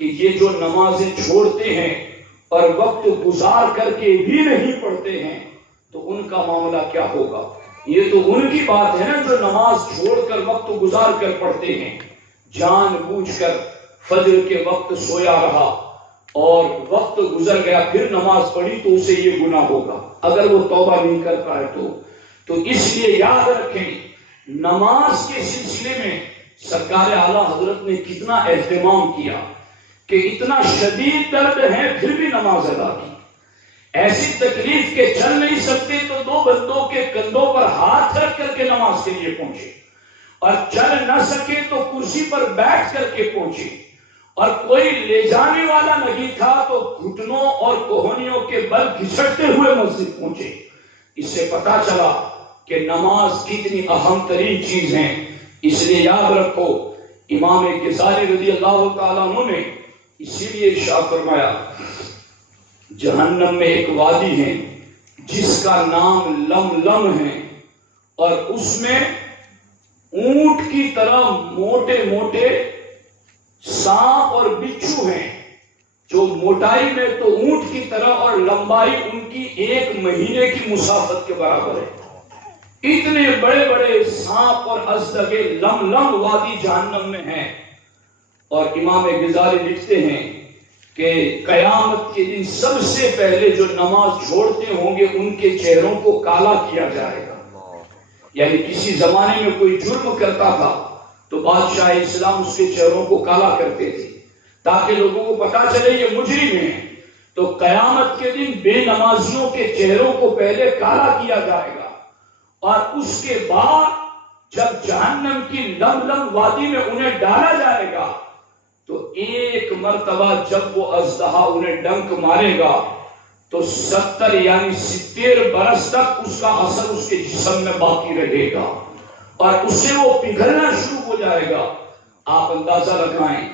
کہ یہ جو نمازیں چھوڑتے ہیں اور وقت گزار کر کے بھی نہیں پڑھتے ہیں تو ان کا معاملہ کیا ہوگا۔ یہ تو ان کی بات ہے نا جو نماز چھوڑ کر وقت گزار کر پڑھتے ہیں، جان بوجھ کر فجر کے وقت سویا رہا اور وقت گزر گیا پھر نماز پڑھی تو اسے یہ گناہ ہوگا اگر وہ توبہ نہیں کرتا ہے تو اس لیے یاد رکھیں نماز کے سلسلے میں سرکار اعلیٰ حضرت نے کتنا اہتمام کیا کہ اتنا شدید درد ہے پھر بھی نماز ادا کی۔ ایسی تکلیف کے چل نہیں سکتے تو 2 بندوں کے کندھوں پر ہاتھ رکھ کر کے نماز کے لیے پہنچے، اور چل نہ سکے تو کرسی پر بیٹھ کر کے پہنچے، اور کوئی لے جانے والا نہیں تھا تو گھٹنوں اور کوہنیوں کے بل گھسٹتے ہوئے مسجد پہنچے۔ اس سے پتا چلا کہ نماز کتنی اہم ترین چیز ہے۔ اس لیے یاد رکھو امام غزالی رضی اللہ تعالیٰ عنہ نے اسی لیے ارشاد فرمایا جہنم میں ایک وادی ہے جس کا نام لم ہے، اور اس میں اونٹ کی طرح موٹے موٹے سانپ اور بچھو ہیں، جو موٹائی میں تو اونٹ کی طرح اور لمبائی ان کی 1 مہینے کی مسافت کے برابر ہے۔ اتنے بڑے بڑے سانپ اور ازدگے لم وادی جہنم میں ہیں۔ اور امام غزالی لکھتے ہیں کہ قیامت کے دن سب سے پہلے جو نماز چھوڑتے ہوں گے ان کے چہروں کو کالا کیا جائے گا۔ یعنی کسی زمانے میں کوئی جرم کرتا تھا تو بادشاہ اسلام اس کے چہروں کو کالا کرتے تھے تاکہ لوگوں کو پتا چلے یہ مجرم ہے۔ تو قیامت کے دن بے نمازیوں کے چہروں کو پہلے کالا کیا جائے گا، اور اس کے بعد جب جہنم کی لم وادی میں انہیں ڈالا جائے گا تو ایک مرتبہ جب وہ اژدہا انہیں ڈنک مارے گا تو 70 یعنی 70 برس تک اس کا اثر اس کے جسم میں باقی رہے گا اور اس سے وہ پگھلنا شروع ہو جائے گا۔ آپ اندازہ لگائیں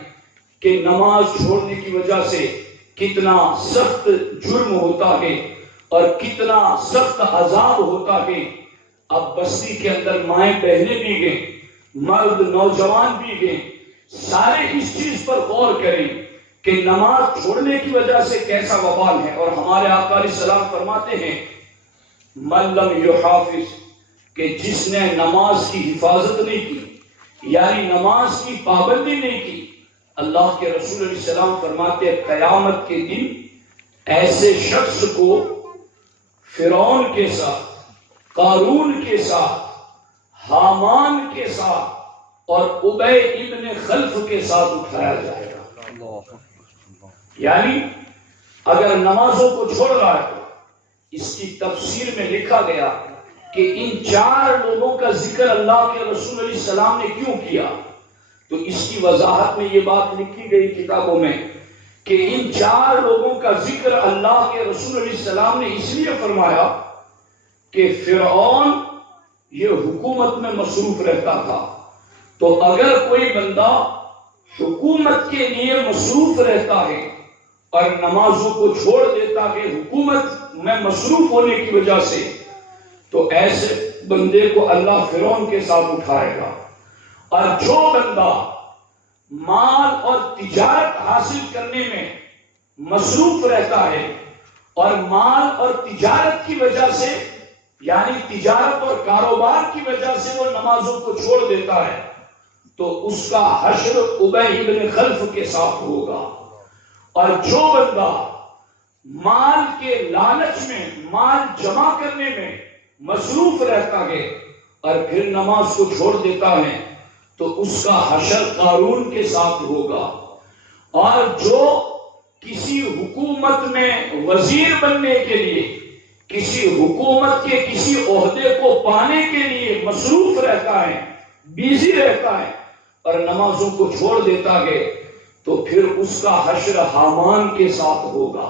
کہ نماز چھوڑنے کی وجہ سے کتنا سخت جرم ہوتا ہے اور کتنا سخت عذاب ہوتا ہے۔ اب بستی کے اندر مائیں بہنیں بھی گئیں، مرد نوجوان بھی گئے، سارے اس چیز پر غور کریں کہ نماز چھوڑنے کی وجہ سے کیسا وبال ہے۔ اور ہمارے آقا علیہ السلام فرماتے ہیں من لم یحافظ، کہ جس نے نماز کی حفاظت نہیں کی یعنی نماز کی پابندی نہیں کی، اللہ کے رسول علیہ السلام فرماتے ہیں قیامت کے دن ایسے شخص کو فرعون کے ساتھ، قارون کے ساتھ، حامان کے ساتھ اور ابی ابن خلف کے ساتھ اٹھایا جائے گا۔ یعنی اگر نمازوں کو چھوڑ رہا ہے تو اس کی تفسیر میں لکھا گیا کہ ان 4 لوگوں کا ذکر اللہ کے رسول علیہ السلام نے کیوں کیا، تو اس کی وضاحت میں یہ بات لکھی گئی کتابوں میں کہ ان 4 لوگوں کا ذکر اللہ کے رسول علیہ السلام نے اس لیے فرمایا کہ فرعون یہ حکومت میں مصروف رہتا تھا، تو اگر کوئی بندہ حکومت کے لیے مصروف رہتا ہے اور نمازوں کو چھوڑ دیتا ہے حکومت میں مصروف ہونے کی وجہ سے، تو ایسے بندے کو اللہ فرعون کے ساتھ اٹھائے گا۔ اور جو بندہ مال اور تجارت حاصل کرنے میں مصروف رہتا ہے اور مال اور تجارت کی وجہ سے یعنی تجارت اور کاروبار کی وجہ سے وہ نمازوں کو چھوڑ دیتا ہے تو اس کا حشر ابی ابن خلف کے ساتھ ہوگا۔ اور جو بندہ مال کے لالچ میں مال جمع کرنے میں مصروف رہتا ہے اور پھر نماز کو چھوڑ دیتا ہے تو اس کا حشر قارون کے ساتھ ہوگا۔ اور جو کسی حکومت میں وزیر بننے کے لیے، کسی حکومت کے کسی عہدے کو پانے کے لیے مصروف رہتا ہے، بیزی رہتا ہے اور نمازوں کو چھوڑ دیتا ہے تو پھر اس کا حشر حامان کے ساتھ ہوگا۔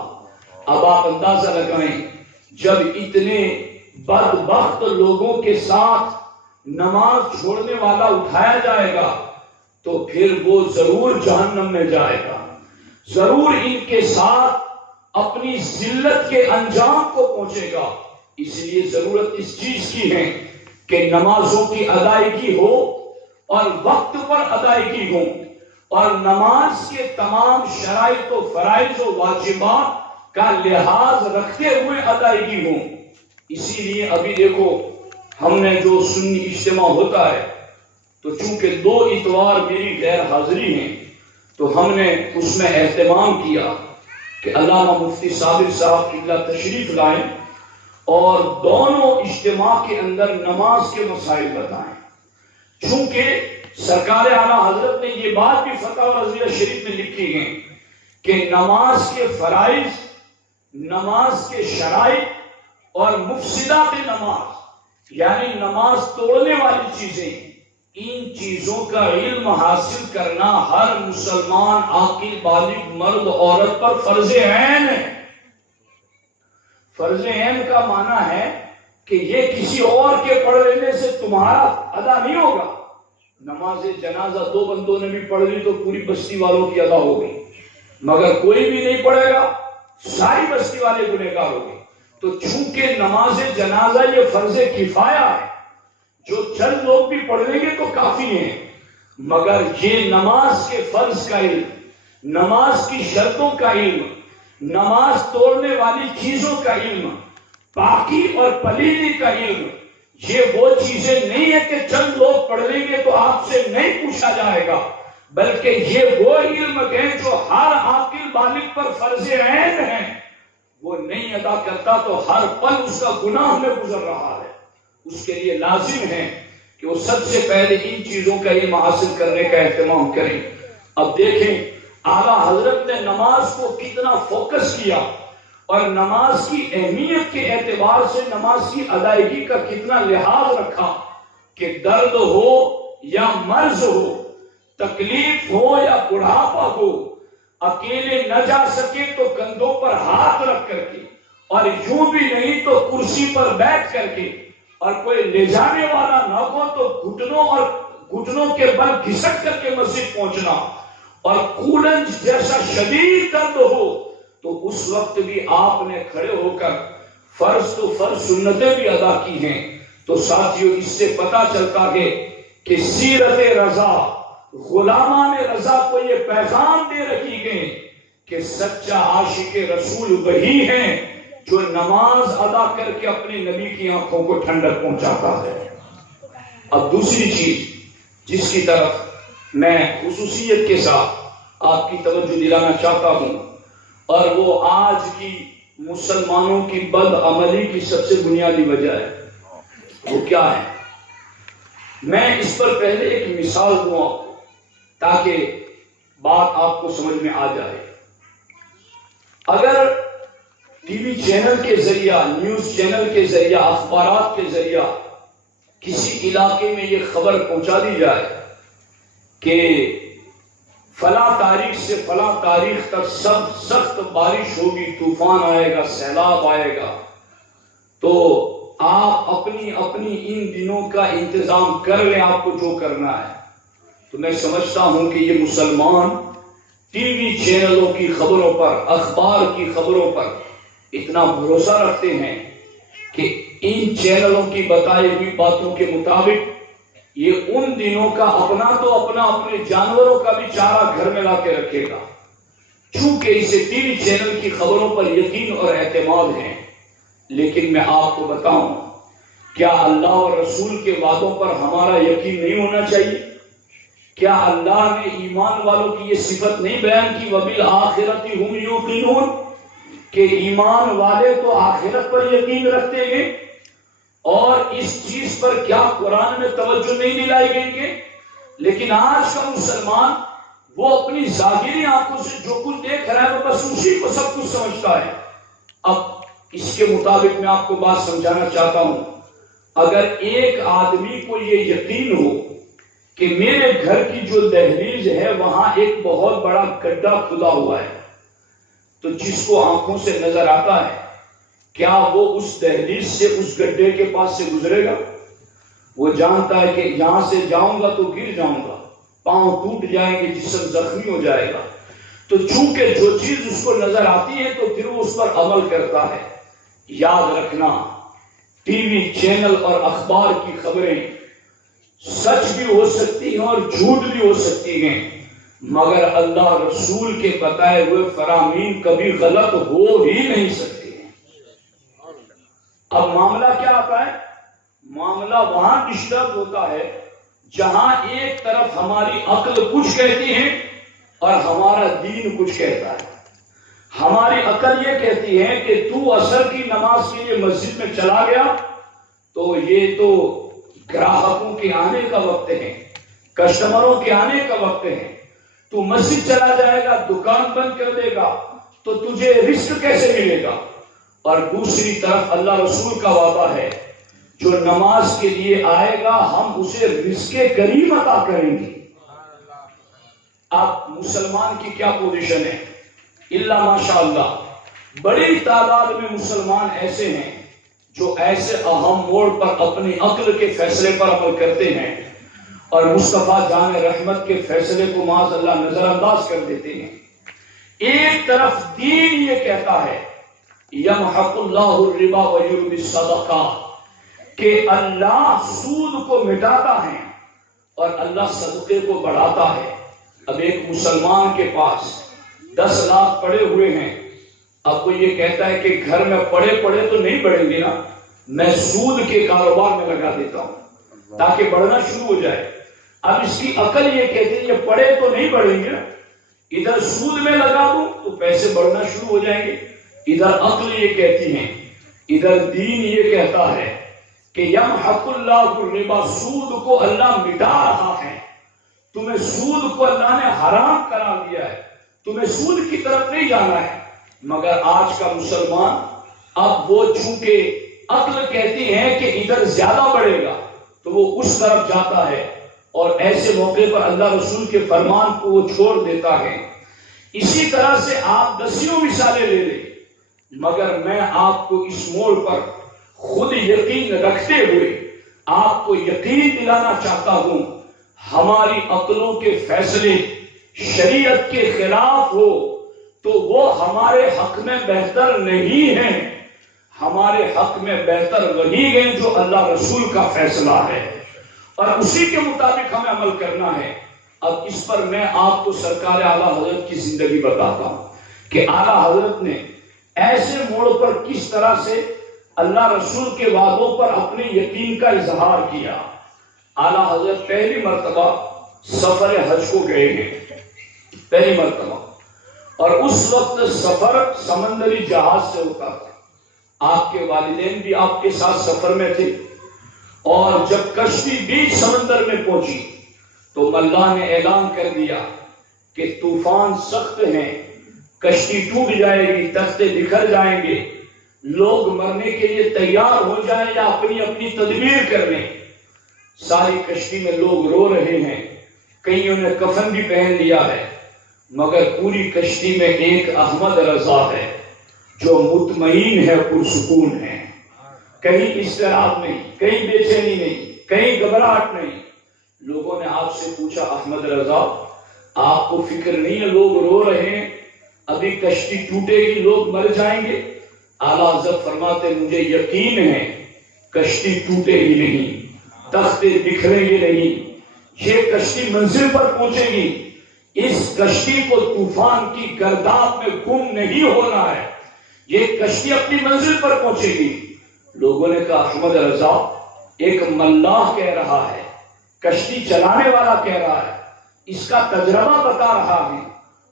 اب آپ اندازہ لگائیں جب اتنے بدبخت لوگوں کے ساتھ نماز چھوڑنے والا اٹھایا جائے گا تو پھر وہ ضرور جہنم میں جائے گا، ضرور ان کے ساتھ اپنی ذلت کے انجام کو پہنچے گا۔ اس لیے ضرورت اس چیز کی ہے کہ نمازوں کی ادائیگی ہو اور وقت پر ادائیگی ہو، اور نماز کے تمام شرائط و فرائض و واجبات کا لحاظ رکھتے ہوئے ادائیگی ہو۔ اسی لیے ابھی دیکھو ہم نے جو سنی اجتماع ہوتا ہے، تو چونکہ 2 اتوار میری غیر حاضری ہیں، تو ہم نے اس میں اہتمام کیا کہ علامہ مفتی صابر صاحب قبلہ تشریف لائیں اور دونوں اجتماع کے اندر نماز کے مسائل بتائیں۔ چونکہ سرکار اعلیٰ حضرت نے یہ بات بھی فتح رضویہ شریف میں لکھی ہے کہ نماز کے فرائض، نماز کے شرائط اور مفسدات نماز، یعنی نماز توڑنے والی چیزیں، ان چیزوں کا علم حاصل کرنا ہر مسلمان عاقل بالغ مرد عورت پر فرض عین ہے۔ فرض عین کا معنی ہے کہ یہ کسی اور کے پڑھ لینے سے تمہارا ادا نہیں ہوگا۔ نماز جنازہ 2 بندوں نے بھی پڑھ لی تو پوری بستی والوں کی ادا ہو گئی، مگر کوئی بھی نہیں پڑھے گا ساری بستی والے گنہگار ہو گئے۔ تو چونکہ نماز جنازہ یہ فرض کفایہ ہے، جو چند لوگ بھی پڑھ لیں گے تو کافی ہیں، مگر یہ نماز کے فرض کا علم، نماز کی شرطوں کا علم، نماز توڑنے والی چیزوں کا علم، پاکی اور پلیدی کا علم، یہ وہ چیزیں نہیں ہے کہ چند لوگ پڑھ لیں گے تو آپ سے نہیں پوچھا جائے گا، بلکہ یہ وہ علم ہے جو ہر عاقل بالغ پر فرض عین ہے۔ وہ نہیں ادا کرتا تو ہر پل اس کا گناہ میں گزر رہا ہے۔ اس کے لیے لازم ہے کہ وہ سب سے پہلے ان چیزوں کا علم حاصل کرنے کا اہتمام کریں۔ اب دیکھیں اعلیٰ حضرت نے نماز کو کتنا فوکس کیا اور نماز کی اہمیت کے اعتبار سے نماز کی ادائیگی کا کتنا لحاظ رکھا کہ درد ہو یا مرض ہو، تکلیف ہو یا بڑھاپا ہو، اکیلے نہ جا سکے تو کندھوں پر ہاتھ رکھ کر کے، اور یوں بھی نہیں تو کرسی پر بیٹھ کر کے، اور کوئی لے جانے والا نہ ہو تو گھٹنوں کے بل گھسٹ کر کے مسجد پہنچنا، اور کولنج جیسا شدید درد ہو تو اس وقت بھی آپ نے کھڑے ہو کر فرض تو فرض سنتیں بھی ادا کی ہیں۔ تو ساتھیوں اس سے پتا چلتا ہے کہ سیرت رضا، غلامان رضا کو یہ پیغام دے رکھی گئی کہ سچا عاشق رسول وہی ہے جو نماز ادا کر کے اپنے نبی کی آنکھوں کو ٹھنڈک پہنچاتا ہے۔ اب دوسری چیز جس کی طرف میں خصوصیت کے ساتھ آپ کی توجہ دلانا چاہتا ہوں، اور وہ آج کی مسلمانوں کی بد عملی کی سب سے بنیادی وجہ ہے، وہ کیا ہے؟ میں اس پر پہلے ایک مثال دوں آپ کو تاکہ بات آپ کو سمجھ میں آ جائے۔ اگر ٹی وی چینل کے ذریعہ، نیوز چینل کے ذریعہ، اخبارات کے ذریعہ کسی علاقے میں یہ خبر پہنچا دی جائے کہ فلاں تاریخ سے فلاں تاریخ تک سخت بارش ہوگی، طوفان آئے گا، سیلاب آئے گا، تو آپ اپنی ان دنوں کا انتظام کر لیں، آپ کو جو کرنا ہے۔ تو میں سمجھتا ہوں کہ یہ مسلمان ٹی وی چینلوں کی خبروں پر، اخبار کی خبروں پر اتنا بھروسہ رکھتے ہیں کہ ان چینلوں کی بتائی ہوئی باتوں کے مطابق یہ ان دنوں کا اپنا تو اپنے جانوروں کا بھی چارہ گھر میں لا کے رکھے گا، چونکہ اسے ٹی وی چینل کی خبروں پر یقین اور اعتماد ہے۔ لیکن میں آپ کو بتاؤں، کیا اللہ اور رسول کے وعدوں پر ہمارا یقین نہیں ہونا چاہیے؟ کیا اللہ نے ایمان والوں کی یہ صفت نہیں بیان کی وَبِالْآخِرَةِ هُمْ يُوقِنُونَ کہ ایمان والے تو آخرت پر یقین رکھتے ہیں؟ اور اس چیز پر کیا قرآن میں توجہ نہیں دلائی گئی ہے؟ لیکن آج کا مسلمان وہ اپنی ظاہری آنکھوں سے جو کچھ دیکھ رہا ہے وہ بس اسی کو سب کچھ سمجھتا ہے۔ اب اس کے مطابق میں آپ کو بات سمجھانا چاہتا ہوں، اگر ایک آدمی کو یہ یقین ہو کہ میرے گھر کی جو دہلیز ہے وہاں ایک بہت بڑا گڈھا کھدا ہوا ہے، تو جس کو آنکھوں سے نظر آتا ہے، کیا وہ اس دہلیز سے اس گڈھے کے پاس سے گزرے گا؟ وہ جانتا ہے کہ یہاں سے جاؤں گا تو گر جاؤں گا، پاؤں ٹوٹ جائیں گے، جسم زخمی ہو جائے گا۔ تو چونکہ جو چیز اس کو نظر آتی ہے تو پھر وہ اس پر عمل کرتا ہے۔ یاد رکھنا، ٹی وی چینل اور اخبار کی خبریں سچ بھی ہو سکتی ہیں اور جھوٹ بھی ہو سکتی ہیں، مگر اللہ رسول کے بتائے ہوئے فرامین کبھی غلط ہو ہی نہیں سکتے ہیں۔ اب معاملہ کیا آتا ہے؟ معاملہ وہاں ڈسٹرب ہوتا ہے جہاں ایک طرف ہماری عقل کچھ کہتی ہے اور ہمارا دین کچھ کہتا ہے۔ ہماری عقل یہ کہتی ہے کہ تو عصر کی نماز کے لیے مسجد میں چلا گیا تو یہ تو گراہکوں کے آنے کا وقت ہے، کسٹمروں کے آنے کا وقت ہے، تو مسجد چلا جائے گا، دکان بند کر دے گا تو تجھے رزق کیسے ملے گا؟ اور دوسری طرف اللہ رسول کا وعدہ ہے جو نماز کے لیے آئے گا ہم اسے رزق کریم عطا کریں گے۔ اب مسلمان کی کیا پوزیشن ہے؟ اللہ ماشاءاللہ بڑی تعداد میں مسلمان ایسے ہیں جو ایسے اہم موڑ پر اپنی عقل کے فیصلے پر عمل کرتے ہیں اور مصطفیٰ جان رحمت کے فیصلے کو معاذ اللہ نظر انداز کر دیتے ہیں۔ ایک طرف دین یہ کہتا ہے یمحق اللہ الربا ویربی الصدقہ کہ اللہ سود کو مٹاتا ہے اور اللہ صدقے کو بڑھاتا ہے۔ اب ایک مسلمان کے پاس 10 لاکھ پڑے ہوئے ہیں، اب وہ یہ کہتا ہے کہ گھر میں پڑے تو نہیں بڑھیں گے نا، میں سود کے کاروبار میں لگا دیتا ہوں تاکہ بڑھنا شروع ہو جائے۔ اب اس کی عقل یہ کہتی ہے یہ پڑے تو نہیں بڑھیں گے نا، ادھر سود میں لگا دوں تو پیسے بڑھنا شروع ہو جائیں گے۔ ادھر عقل یہ کہتی ہے، ادھر دین یہ کہتا ہے کہ یمحق اللہ الربا، سود کو اللہ مٹا رہا ہے، تمہیں سود کو اللہ نے حرام قرار دیا ہے، تمہیں سود کی طرف نہیں جانا ہے۔ مگر آج کا مسلمان اب وہ چونکہ عقل کہتی ہے کہ ادھر زیادہ بڑھے گا تو وہ اس طرف جاتا ہے اور ایسے موقع پر اللہ رسول کے فرمان کو وہ چھوڑ دیتا ہے۔ اسی طرح سے آپ دسیوں مثالیں لے لیں، مگر میں آپ کو اس موڑ پر خود یقین رکھتے ہوئے آپ کو یقین دلانا چاہتا ہوں، ہماری عقلوں کے فیصلے شریعت کے خلاف ہو تو وہ ہمارے حق میں بہتر نہیں ہیں، ہمارے حق میں بہتر وہی ہے جو اللہ رسول کا فیصلہ ہے اور اسی کے مطابق ہمیں عمل کرنا ہے۔ اب اس پر میں آپ کو سرکار اعلیٰ حضرت کی زندگی بتاتا ہوں کہ اعلیٰ حضرت نے ایسے موڑ پر کس طرح سے اللہ رسول کے وعدوں پر اپنے یقین کا اظہار کیا۔ اعلیٰ حضرت پہلی مرتبہ سفر حج کو گئے ہیں، پہلی مرتبہ، اور اس وقت سفر سمندری جہاز سے ہوتا تھا۔ آپ کے والدین بھی آپ کے ساتھ سفر میں تھے، اور جب کشتی بیچ سمندر میں پہنچی تو اللہ نے اعلان کر دیا کہ طوفان سخت ہیں، کشتی ٹوٹ جائے گی، تختے بکھر جائیں گے، لوگ مرنے کے لیے تیار ہو جائیں یا اپنی اپنی تدبیر کر لیں۔ ساری کشتی میں لوگ رو رہے ہیں، کئیوں نے کفن بھی پہن لیا ہے، مگر پوری کشتی میں ایک احمد رضا ہے جو مطمئن ہے، پرسکون ہے، کہیں اضطراب نہیں، کہیں بے چینی نہیں، کہیں گھبراہٹ نہیں۔ لوگوں نے آپ سے پوچھا احمد رضا آپ کو فکر نہیں ہے، لوگ رو رہے ہیں، ابھی کشتی ٹوٹے گی، لوگ مر جائیں گے؟ اعلیٰ حضرت فرماتے مجھے یقین ہے کشتی ٹوٹے گی نہیں، تختے بکھریں گے نہیں، یہ کشتی منزل پر پہنچے گی، اس کشتی کو طوفان کی گرداب میں گم نہیں ہونا ہے، یہ کشتی اپنی منزل پر پہنچے گی۔ لوگوں نے کہا احمد رضا ایک ملاح کہہ رہا ہے، کشتی چلانے والا کہہ رہا ہے، اس کا تجربہ بتا رہا ہے،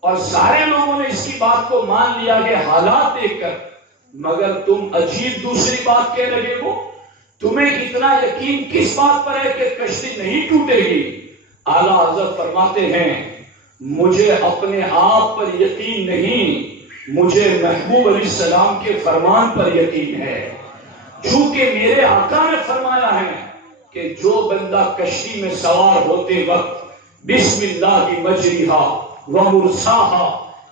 اور سارے لوگوں نے اس کی بات کو مان لیا کہ حالات دیکھ کر، مگر تم عجیب دوسری بات کہہ رہے ہو، تمہیں اتنا یقین کس بات پر ہے کہ کشتی نہیں ٹوٹے گی؟ اعلیٰ حضرت فرماتے ہیں مجھے اپنے آپ پر یقین نہیں، مجھے محبوب علیہ السلام کے فرمان پر یقین ہے، چونکہ میرے آقا نے فرمایا ہے کہ جو بندہ کشتی میں سوار ہوتے وقت بسم اللہ مجریہا ومرساہا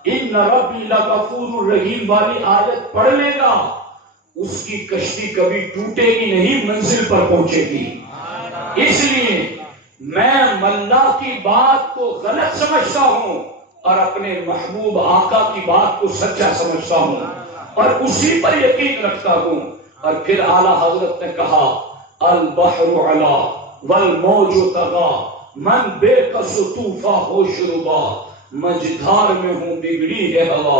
ان ربی لغفور رحیم والی آیت پڑھ لے گا، اس کی کشتی کبھی ٹوٹے گی نہیں، منزل پر پہنچے گی۔ اس لیے میں اللہ کی بات کو غلط سمجھتا ہوں اور اپنے محبوب آقا کی بات کو سچا سمجھتا ہوں اور اسی پر یقین رکھتا ہوں. اور پھر اعلیٰ حضرت نے کہا البحر علا والموج طغا من بے کس طوفا ہو شربا مجدھار میں ہوں بگڑی ہے ہوا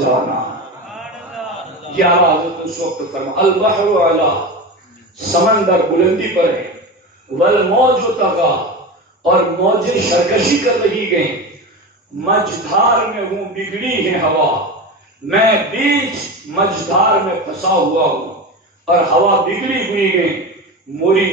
جانا. یہ اعلیٰ حضرت اس وقت فرما البحر علا سمندر بلندی پر ہے والموج طغا اور موجیں سرکشی کر رہی گئیں مجدھار میں ہوں بگڑی ہے ہوا میں بیچ مجدھار میں پھنسا ہوا ہوں اور ہوا بگڑی ہوئی گئی موری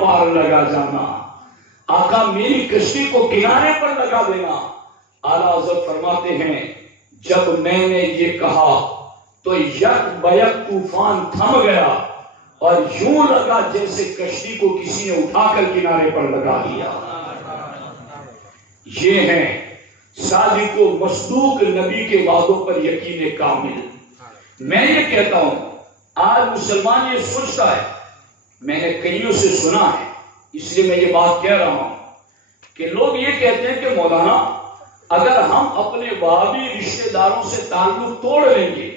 پار لگا جانا. آقا میری کشتی کو کنارے پر لگا دینا. اعلیٰ حضرت فرماتے ہیں جب میں نے یہ کہا تو یک بیک طوفان تھم گیا اور یوں لگا جیسے کشتی کو کسی نے اٹھا کر کنارے پر لگا دیا. یہ ہیں صادق و مصدوق نبی کے وعدوں پر یقین کامل. میں یہ کہتا ہوں آج مسلمان یہ سوچتا ہے, میں نے کئیوں سے سنا ہے اس لیے میں یہ بات کہہ رہا ہوں کہ لوگ یہ کہتے ہیں کہ مولانا اگر ہم اپنے وہابی رشتہ داروں سے تعلق توڑ لیں گے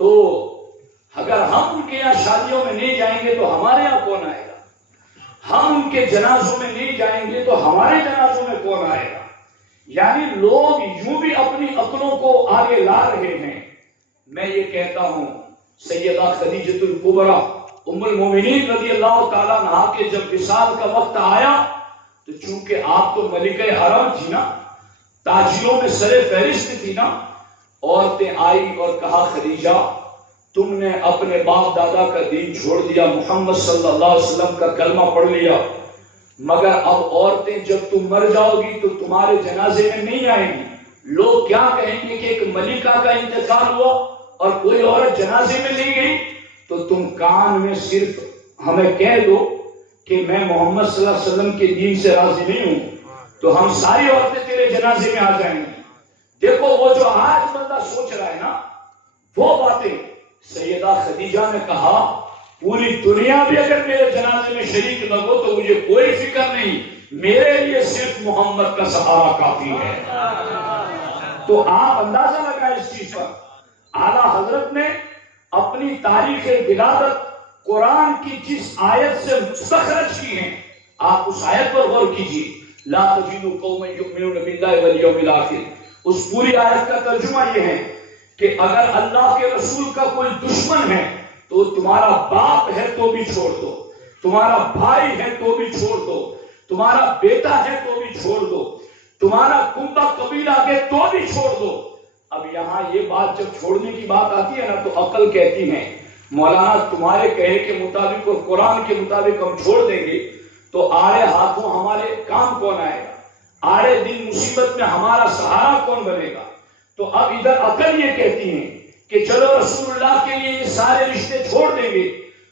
تو اگر ہم ان کے یہاں شادیوں میں نہیں جائیں گے تو ہمارے یہاں کون آئے گا, ہم ان کے جنازوں میں نہیں جائیں گے تو ہمارے جنازوں میں کون آئے گا. یعنی لوگ یوں بھی اپنی عقلوں کو آگے لا رہے ہیں. میں یہ کہتا ہوں سیدہ خدیجۃ الکبریٰ ام المومنین رضی اللہ تعالیٰ عنہا کے جب وصال کا وقت آیا تو چونکہ آپ تو ملکہ حرم تھی نا, تاجروں میں سر فہرست تھی نا, عورتیں آئی اور کہا خدیجہ تم نے اپنے باپ دادا کا دین چھوڑ دیا, محمد صلی اللہ علیہ وسلم کا کلمہ پڑھ لیا, مگر اب عورتیں جب تم مر جاؤ گی تو تمہارے جنازے میں نہیں آئیں گی. لوگ کیا کہیں گے کہ ایک ملکہ کا انتقال ہوا اور کوئی عورت جنازے میں نہیں گئی, تو تم کان میں صرف ہمیں کہہ دو کہ میں محمد صلی اللہ علیہ وسلم کے دین سے راضی نہیں ہوں, تو ہم ساری عورتیں تیرے جنازے میں آ جائیں گی. دیکھو وہ جو آج بندہ سوچ رہا ہے نا وہ باتیں. سیدہ خدیجہ نے کہا پوری دنیا بھی اگر میرے جنازے میں شریک نہ ہو تو مجھے کوئی فکر نہیں, میرے لیے صرف محمد کا سہارا کافی ہے. تو آپ اندازہ لگائیں اس چیز پر. اعلیٰ حضرت نے اپنی تاریخ ولادت قرآن کی جس آیت سے مستخرج کی ہیں آپ اس آیت پر غور کیجیے. لا تجد قوما یؤمنون باللہ والیوم الآخر. اس پوری آیت کا ترجمہ یہ ہے کہ اگر اللہ کے رسول کا کوئی دشمن ہے تو تمہارا باپ ہے تو بھی چھوڑ دو, تمہارا بھائی ہے تو بھی چھوڑ دو, تمہارا بیٹا ہے تو بھی چھوڑ دو, تمہارا کنبہ قبیلہ ہے تو بھی چھوڑ دو. اب یہاں یہ بات جب چھوڑنے کی بات آتی ہے نا تو عقل کہتی ہے مولانا تمہارے کہے کے مطابق اور قرآن کے مطابق ہم چھوڑ دیں گے تو آڑے ہاتھوں ہمارے کام کون آئے گا, آڑے دن مصیبت میں ہمارا سہارا کون بنے گا. تو اب ادھر عقل یہ کہتی ہے کہ چلو رسول اللہ کے لیے یہ سارے رشتے چھوڑ دیں گے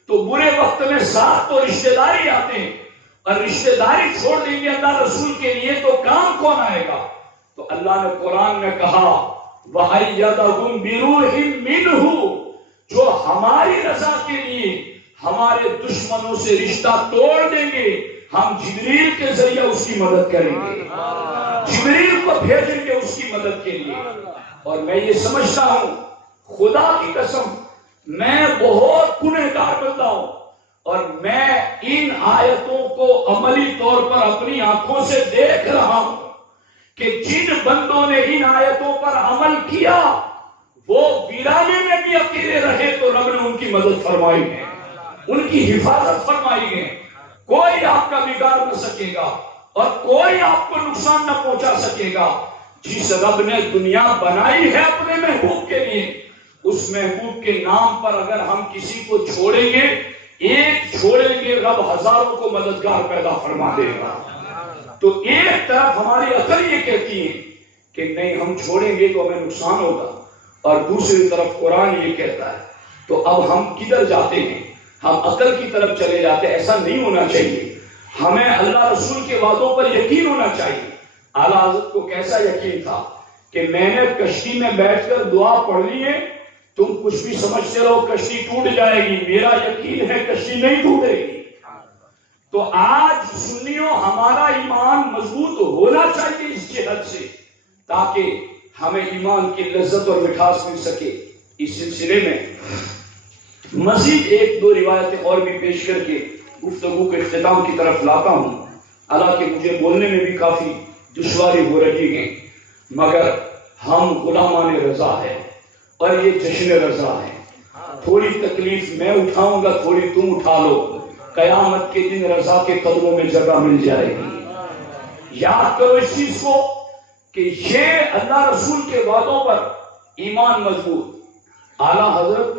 تو برے وقت میں ساتھ تو رشتے داری آتے ہیں, اور رشتے داری چھوڑ دیں گے اللہ رسول کے لیے تو کام کون آئے گا. تو اللہ نے قرآن میں کہا وَأَيَّدَهُمْ بِرُوحٍ مِّنْهُ, جو ہماری رضا کے لیے ہمارے دشمنوں سے رشتہ توڑ دیں گے ہم جبریل کے ذریعے اس کی مدد کریں گے, جبریل کو بھیجیں گے اس کی مدد کے لیے. اور میں یہ سمجھتا ہوں خدا کی قسم میں بہت گنہگار بندہ ہوں اور میں ان آیتوں کو عملی طور پر اپنی آنکھوں سے دیکھ رہا ہوں کہ جن بندوں نے ان آیتوں پر عمل کیا وہ ویرانے میں بھی اکیلے رہے تو رب نے ان کی مدد فرمائی ہے, ان کی حفاظت فرمائی ہے. کوئی آپ کا بگاڑ نہ سکے گا اور کوئی آپ کو نقصان نہ پہنچا سکے گا. جس رب نے دنیا بنائی ہے اپنے محبوب کے لیے, اس محبوب کے نام پر اگر ہم کسی کو چھوڑیں گے, ایک چھوڑیں گے رب ہزاروں کو مددگار پیدا فرما دے گا. تو ایک طرف ہماری عقل یہ کہتی ہے کہ نہیں ہم چھوڑیں گے تو ہمیں نقصان ہوگا, اور دوسری طرف قرآن یہ کہتا ہے. تو اب ہم کدھر جاتے ہیں, ہم عقل کی طرف چلے جاتے ہیں. ایسا نہیں ہونا چاہیے, ہمیں اللہ رسول کے وعدوں پر یقین ہونا چاہیے. اعلیٰ حضرت کو کیسا یقین تھا کہ میں نے کشتی میں بیٹھ کر دعا پڑھ لی ہے, تم کچھ بھی سمجھتے رہو کشتی ٹوٹ جائے گی, میرا یقین ہے کشتی نہیں ٹوٹے گی. تو آج سنیوں ہمارا ایمان مضبوط ہونا چاہیے اس جہت سے، تاکہ ہمیں ایمان کی لذت اور مٹھاس مل سکے۔ اس سلسلے میں مزید ایک دو روایتیں اور بھی پیش کر کے گفتگو کے اختتام کی طرف لاتا ہوں، حالانکہ مجھے بولنے میں بھی کافی دشواری ہو رہی ہے، مگر ہم غلامان رضا ہے اور یہ جشن رضا ہے۔ تھوڑی تکلیف میں اٹھاؤں گا، تھوڑی تم اٹھا لو، قیامت کے دن رضا کے قدموں میں جگہ مل جائے گی۔ یاد کرو اس چیز کو کہ یہ اللہ رسول کے وعدوں پر ایمان مضبوط۔ اعلیٰ حضرت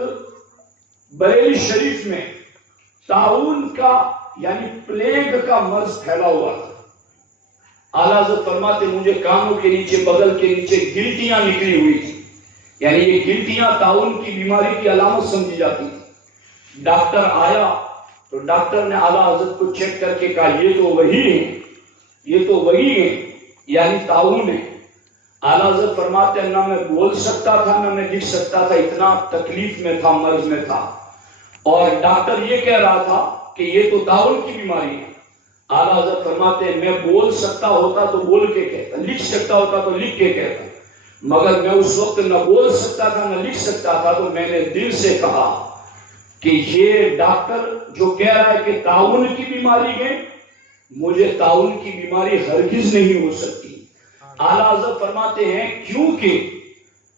بریلی شریف میں طاعون کا یعنی پلیگ کا مرض پھیلا ہوا تھا۔ اعلیٰ حضرت فرماتے مجھے کانوں کے نیچے، بغل کے نیچے گلٹیاں نکلی ہوئی تھی، یعنی یہ گلٹیاں طاعون کی بیماری کی علامت سمجھی جاتی تھی۔ ڈاکٹر آیا تو ڈاکٹر نے اعلیٰ حضرت کو چیک کر کے کہا یہ تو وہی ہے، یہ تو وہی ہے، یعنی طاعون ہے۔ اعلیٰ حضرت فرماتے ہیں نہ میں بول سکتا تھا نہ میں لکھ سکتا تھا، اتنا تکلیف میں تھا، مرض میں تھا، اور ڈاکٹر یہ کہہ رہا تھا کہ یہ تو طاعون کی بیماری ہے۔ اعلیٰ حضرت فرماتے ہیں میں بول سکتا ہوتا تو بول کے کہتا، لکھ سکتا ہوتا تو لکھ کے کہتا، مگر میں اس وقت نہ بول سکتا تھا نہ لکھ سکتا تھا، تو میں نے دل سے کہا کہ یہ ڈاکٹر جو کہہ رہا ہے کہ طاعون کی بیماری ہے، مجھے طاعون کی بیماری ہرگز نہیں ہو سکتی۔ اعلیٰ حضرت فرماتے ہیں کیونکہ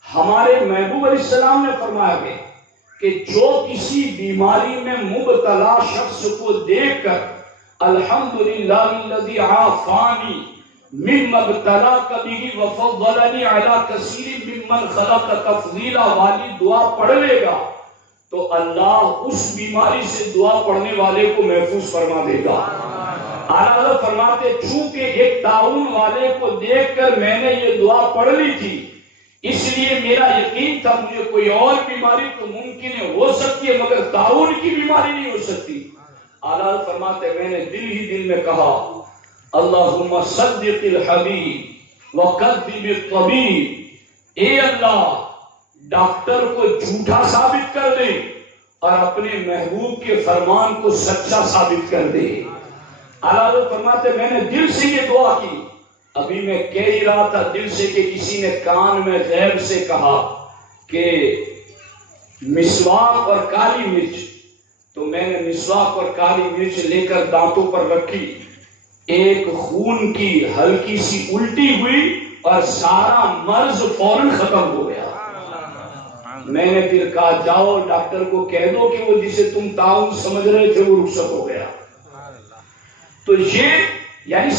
ہمارے محبوب علیہ السلام نے فرمایا ہے کہ جو کسی بیماری میں مبتلا شخص کو دیکھ کر الحمدللہ الذی عافانی مما ابتلاک بہ وفضلنی علی کثیر ممن خلق تفضیلا والی دعا پڑھ لے گا تو اللہ اس بیماری سے دعا پڑھنے والے کو محفوظ فرما دے گا۔ اعلیٰ حضرت فرماتے چونکہ ایک طاعون والے کو دیکھ کر میں نے یہ دعا پڑھ لی تھی، اس لیے میرا یقین تھا مجھے کوئی اور بیماری تو ممکن ہے ہو سکتی ہے مگر طاعون کی بیماری نہیں ہو سکتی۔ اعلیٰ حضرت فرماتے میں نے دل ہی دل میں کہا اللہم صدق الحبیب وکذب الطبیب، اے اللہ ڈاکٹر کو جھوٹا ثابت کر دے اور اپنے محبوب کے فرمان کو سچا ثابت کر دے۔ اعلیٰ حضرت فرماتے میں نے دل سے یہ دعا کی، ابھی میں کہہ ہی رہا تھا دل سے کہ کسی نے کان میں غیب سے کہا کہ مسواک اور کالی مرچ، تو میں نے مسواک اور کالی مرچ لے کر دانتوں پر رکھی، ایک خون کی ہلکی سی الٹی ہوئی اور سارا مرض فوراً ختم ہو گیا۔ میں نے پھر کہا جاؤ ڈاکٹر کو کہہ دو کہ وہ جسے تم طاعون سمجھ رہے تھے وہ رخصت ہو گیا۔ تو یہ یعنی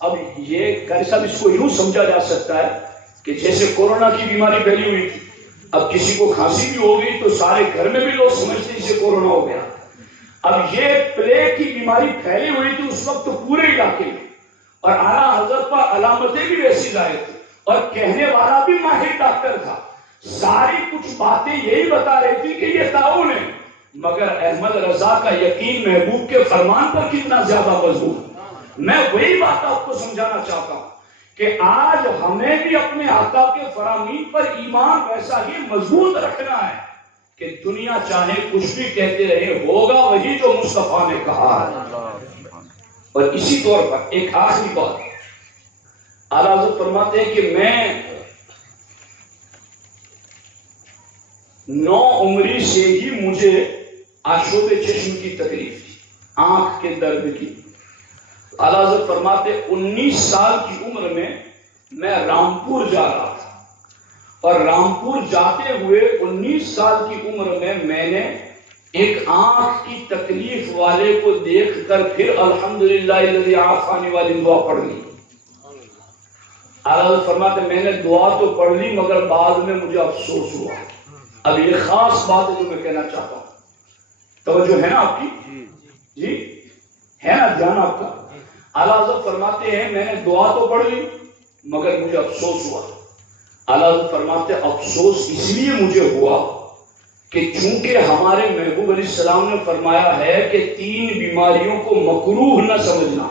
اب یہ قاری صاحب اس کو یوں سمجھا جا سکتا ہے کہ جیسے کورونا کی بیماری پھیلی ہوئی تھی، اب کسی کو کھانسی بھی ہو گئی تو سارے گھر میں بھی لوگ سمجھتے ہیں اسے کورونا ہو گیا۔ اب یہ پلیگ کی بیماری پھیلی ہوئی تھی اس وقت پورے علاقے میں، اور اعلیٰ حضرت پر علامتیں بھی ویسی ظاہر تھی، اور کہنے والا بھی ماہر ڈاکٹر تھا، ساری کچھ باتیں یہی بتا رہی تھی کہ یہ طاعون ہے، مگر احمد رضا کا یقین محبوب کے فرمان پر کتنا زیادہ مضبوط۔ میں وہی بات آپ کو سمجھانا چاہتا ہوں کہ آج ہمیں بھی اپنے آقا کے فرامین پر ایمان ویسا ہی مضبوط رکھنا ہے کہ دنیا چاہے کچھ بھی کہتے رہے، ہوگا وہی جو مصطفیٰ نے کہا ہے۔ اور اسی طور پر ایک آخری بات اعلیٰ حضرت فرماتے ہیں کہ میں 9 عمری سے ہی مجھے آشوب چشم کی تکلیف تھی، آنکھ کے درد کی۔ اعلیٰ حضرت فرماتے 19 سال کی عمر میں رامپور جا رہا تھا، اور رامپور جاتے ہوئے 19 سال کی عمر میں نے ایک آنکھ کی تکلیف والے کو دیکھ کر پھر الحمدللہ الذی عافانی والی دعا پڑھ لی۔ اعلیٰ حضرت فرماتے میں نے دعا تو پڑھ لی مگر بعد میں مجھے افسوس ہوا۔ اب یہ خاص بات ہے جو میں کہنا چاہتا ہوں، توجہ ہے نا آپ کی؟ جی ہے نا دھیان آپ کا؟ اعلیٰ حضرت فرماتے ہیں میں نے دعا تو پڑھ لی مگر مجھے افسوس ہوا۔ اعلیٰ حضرت فرماتے افسوس اس لیے مجھے ہوا کہ چونکہ ہمارے محبوب علیہ السلام نے فرمایا ہے کہ 3 بیماریوں کو مکروہ نہ سمجھنا،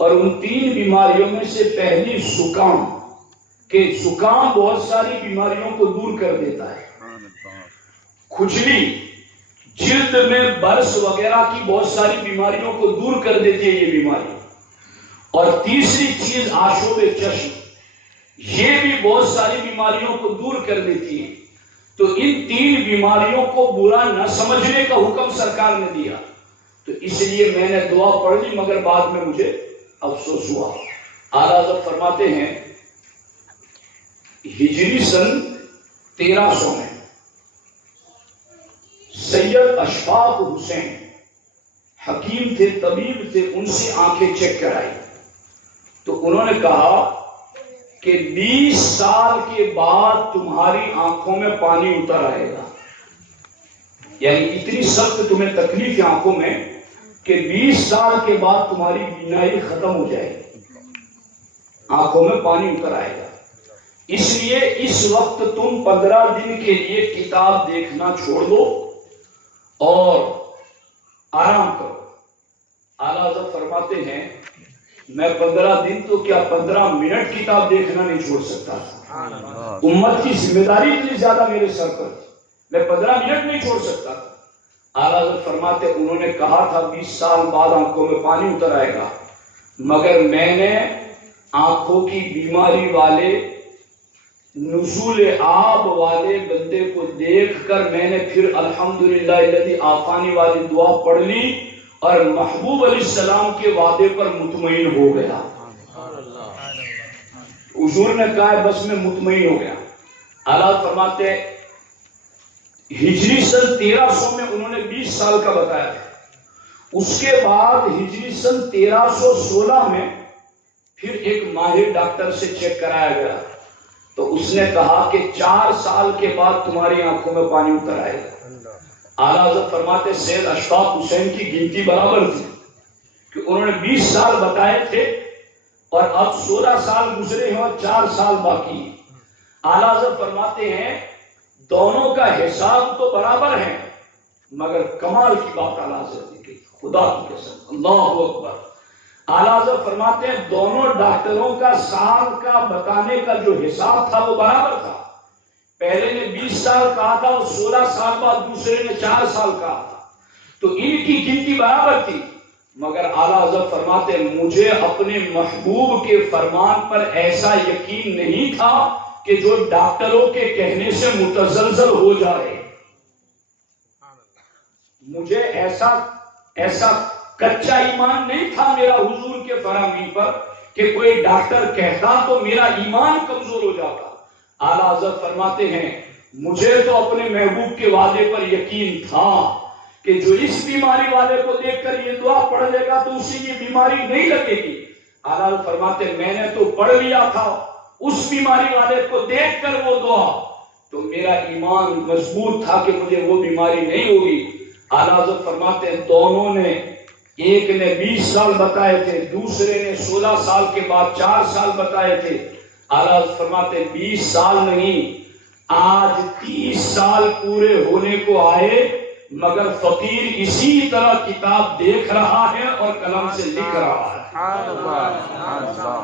اور ان 3 بیماریوں میں سے پہلی زکام، کہ زکام بہت ساری بیماریوں کو دور کر دیتا ہے، کھجلی جلد میں برس وغیرہ کی بہت ساری بیماریوں کو دور کر دیتی ہے یہ بیماری. اور تیسری چیز آشوب چشم، یہ بھی بہت ساری بیماریوں کو دور کر دیتی ہے. تو ان 3 بیماریوں کو برا نہ سمجھنے کا حکم سرکار نے دیا. تو اس لیے میں نے دعا پڑھ لی، مگر بعد میں مجھے افسوس ہوا. اعلیٰ حضرت فرماتے ہیں ہجری سن 1300 میں سید اشفاق حسین حکیم تھے، طبیب تھے، ان سے آنکھیں چیک کرائی تو انہوں نے کہا کہ 20 سال کے بعد تمہاری آنکھوں میں پانی اتر آئے گا. یعنی اتنی سخت تمہیں تکلیف ہے آنکھوں میں کہ 20 سال کے بعد تمہاری بینائی ختم ہو جائے گی، آنکھوں میں پانی اتر آئے گا. اس لیے اس وقت تم 15 دن کے لیے کتاب دیکھنا چھوڑ دو اور آرام کرو. اعلیٰ حضرت فرماتے ہیں میں 15 دن تو کیا 15 منٹ کتاب دیکھنا نہیں چھوڑ سکتا تھا. امت کی ذمہ داری اتنی زیادہ میرے سر پر تھی، میں 15 منٹ نہیں چھوڑ سکتا تھا. اعلیٰ حضرت فرماتے انہوں نے کہا تھا 20 سال بعد آنکھوں میں پانی اتر آئے گا، مگر میں نے آنکھوں کی بیماری والے نزول آب والے بندے کو دیکھ کر میں نے پھر الحمدللہ الذی عافانی والی دعا پڑھ لی اور محبوب علیہ السلام کے وعدے پر مطمئن ہو گیا. حضور نے کہا ہے بس میں مطمئن ہو گیا. اعلیٰ فرماتے ہجری سن 1300 میں انہوں نے 20 سال کا بتایا تھا. اس کے بعد ہجری سن 1316 میں پھر ایک ماہر ڈاکٹر سے چیک کرایا گیا تو اس نے کہا کہ 4 سال کے بعد تمہاری آنکھوں میں پانی اتر آئے گا. اعلیٰ حضرت فرماتے سید اشفاق حسین کی گنتی برابر تھی کہ انہوں نے 20 سال بتائے تھے اور اب 16 سال گزرے ہیں اور 4 سال باقی. اعلیٰ حضرت فرماتے ہیں دونوں کا حساب تو برابر ہے مگر کمال کی بات اعلیٰ حضرت نے کی، خدا کی قسم، اللہ اکبر. اعلیٰ حضرت فرماتے ہیں دونوں ڈاکٹروں کا سال کا بتانے کا جو حساب تھا وہ برابر تھا. پہلے نے 20 سال کہا تھا اور 16 سال بعد دوسرے نے 4 سال کہا تھا. تو ان کی گنتی برابر تھی مگر اعلیٰ حضرت فرماتے ہیں مجھے اپنے محبوب کے فرمان پر ایسا یقین نہیں تھا کہ جو ڈاکٹروں کے کہنے سے متزلزل ہو جائے. مجھے ایسا کچا ایمان نہیں تھا میرا حضور کے فرامین پر کہ کوئی ڈاکٹر کہتا تو میرا ایمان کمزور ہو جاتا. اعلیٰ حضرت فرماتے ہیں مجھے تو اپنے محبوب کے وعدے پر یقین تھا کہ جو اس بیماری والے کو دیکھ کر یہ دعا پڑھ لے گا تو اسے یہ بیماری نہیں لگے گی. اعلیٰ حضرت فرماتے ہیں میں نے تو پڑھ لیا تھا اس بیماری والے کو دیکھ کر وہ دعا تو میرا ایمان مضبوط تھا کہ مجھے وہ بیماری نہیں ہوگی. اعلیٰ حضرت فرماتے ہیں دونوں نے، ایک نے 20 سال بتائے تھے، دوسرے نے 16 سال کے بعد 4 سال بتائے تھے. اعلیٰ فرماتے ہیں 20 سال نہیں آج 30 سال پورے ہونے کو آئے مگر فقیر اسی طرح کتاب دیکھ رہا ہے اور قلم سے لکھ رہا ہے.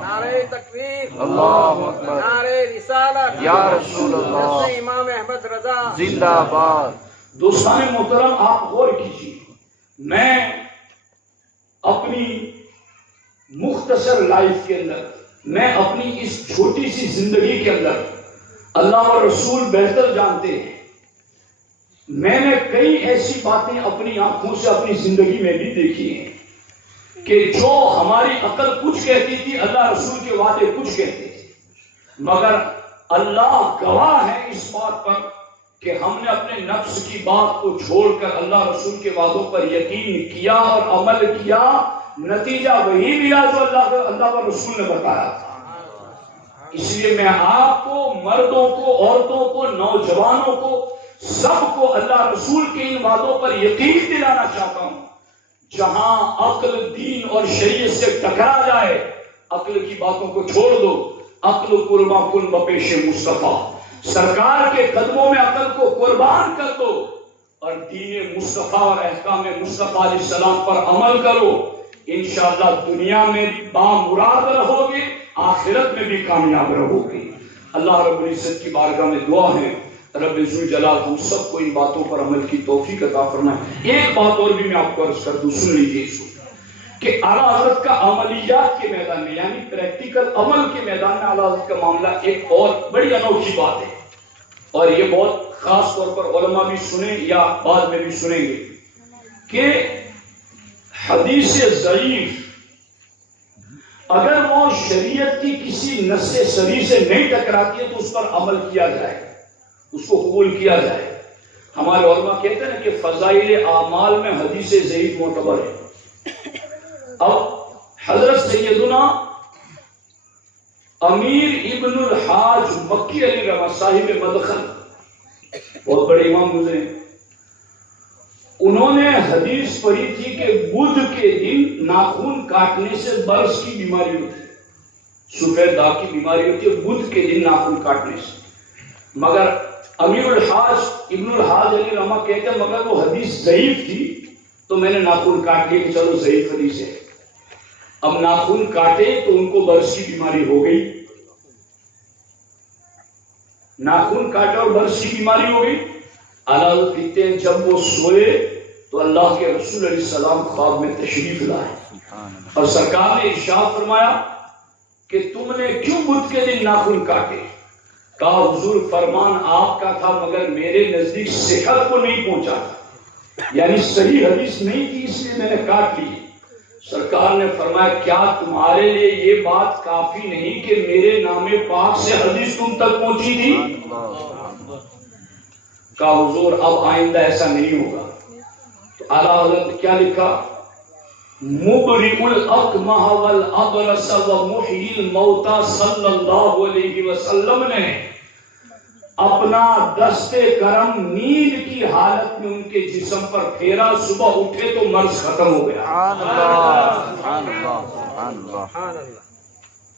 نعرہ تکبیر، اللہ اکبر، نعرہ رسالت، یا رسول اللہ، امام احمد رضا زندہ باد. دوستان محترم آپ غور کیجیے، میں اپنی مختصر لائف کے اندر، میں اپنی اس چھوٹی سی زندگی کے اندر اللہ اور رسول بہتر جانتے ہیں، میں نے کئی ایسی باتیں اپنی آنکھوں سے اپنی زندگی میں بھی دیکھی ہیں کہ جو ہماری عقل کچھ کہتی تھی اللہ رسول کے وعدے کچھ کہتے تھے. مگر اللہ گواہ ہے اس بات پر کہ ہم نے اپنے نفس کی بات کو چھوڑ کر اللہ رسول کے وعدوں پر یقین کیا اور عمل کیا، نتیجہ وہی ملا جو اللہ و رسول نے بتایا تھا. اس لیے میں آپ کو، مردوں کو، عورتوں کو، نوجوانوں کو، سب کو اللہ رسول کے ان وعدوں پر یقین دلانا چاہتا ہوں. جہاں عقل دین اور شریعت سے ٹکرا جائے عقل کی باتوں کو چھوڑ دو. عقل قربان کن بپیش مصطفیٰ، سرکار کے قدموں میں عقل کو قربان کر دو اور دین مصطفیٰ اور احکام مصطفیٰ علیہ السلام پر عمل کرو. انشاءاللہ دنیا میں بھی بامراد رہو گے، آخرت میں بھی کامیاب رہو گے. اللہ رب العزت کی بارگاہ میں دعا ہے رب ذوالجلال ہم سب کو ان باتوں پر عمل کی توفیق عطا فرمائے۔ ایک بات اور بھی میں آپ کو عرض کر دوں، سن لیجیے اس کو، کہ اعلیٰ حضرت کا عملیات کے میدان میں یعنی پریکٹیکل عمل کے میدان میں اعلیٰ حضرت کا معاملہ ایک اور بڑی انوکھی بات ہے، اور یہ بہت خاص طور پر علماء بھی سنیں یا بعد میں بھی سنیں گے، کہ حدیث ضعیف اگر وہ شریعت کی کسی نص صریح سے نہیں ٹکراتی ہے تو اس پر عمل کیا جائے، اس کو قبول کیا جائے۔ ہمارے علماء کہتے ہیں کہ فضائل اعمال میں حدیث ضعیف معتبر ہے۔ اب حضرت سیدنا امیر ابن الحاج مکی علیہ رحمہ صاحب مدخل بہت بڑے امام گزرے، انہوں نے حدیث پڑھی تھی کہ بدھ کے دن ناخن کاٹنے سے برس کی بیماری ہوتی ہے، سفید داغ کی بیماری ہوتی ہے بدھ کے دن ناخن کاٹنے سے، مگر امیر الحاج ابن الحاج علیہ رحمہ کہتے ہیں مگر وہ حدیث ضعیف تھی تو میں نے ناخن کاٹ کے چلو ضعیف حدیث ہے۔ اب ناخن کاٹے تو ان کو برس کی بیماری ہو گئی، ناخن کاٹے اور برس کی بیماری ہو گئی۔ اعلیٰ حضرت کہتے ہیں جب وہ سوئے تو اللہ کے رسول علیہ السلام خواب میں تشریف لائے اور سرکار نے ارشاد فرمایا کہ تم نے کیوں بدھ کے دن ناخن کاٹے؟ کہا حضور فرمان آپ کا تھا مگر میرے نزدیک صحت کو نہیں پہنچا تھا، یعنی صحیح حدیث نہیں تھی اس لیے میں نے کاٹ لی۔ سرکار نے فرمایا کیا تمہارے لیے یہ بات کافی نہیں کہ میرے نام پاک سے حدیث تم تک پہنچی تھی؟ کہا حضور اب آئندہ ایسا نہیں ہوگا۔ تو اعلیٰ حضرت نے کیا لکھا؟ مبرئ الاکمہ والابرص ومحیی الموتى صلی اللہ علیہ وسلم نے اپنا دست کرم نیند کی حالت میں ان کے جسم پر پھیرا، صبح اٹھے تو مرض ختم ہو گیا۔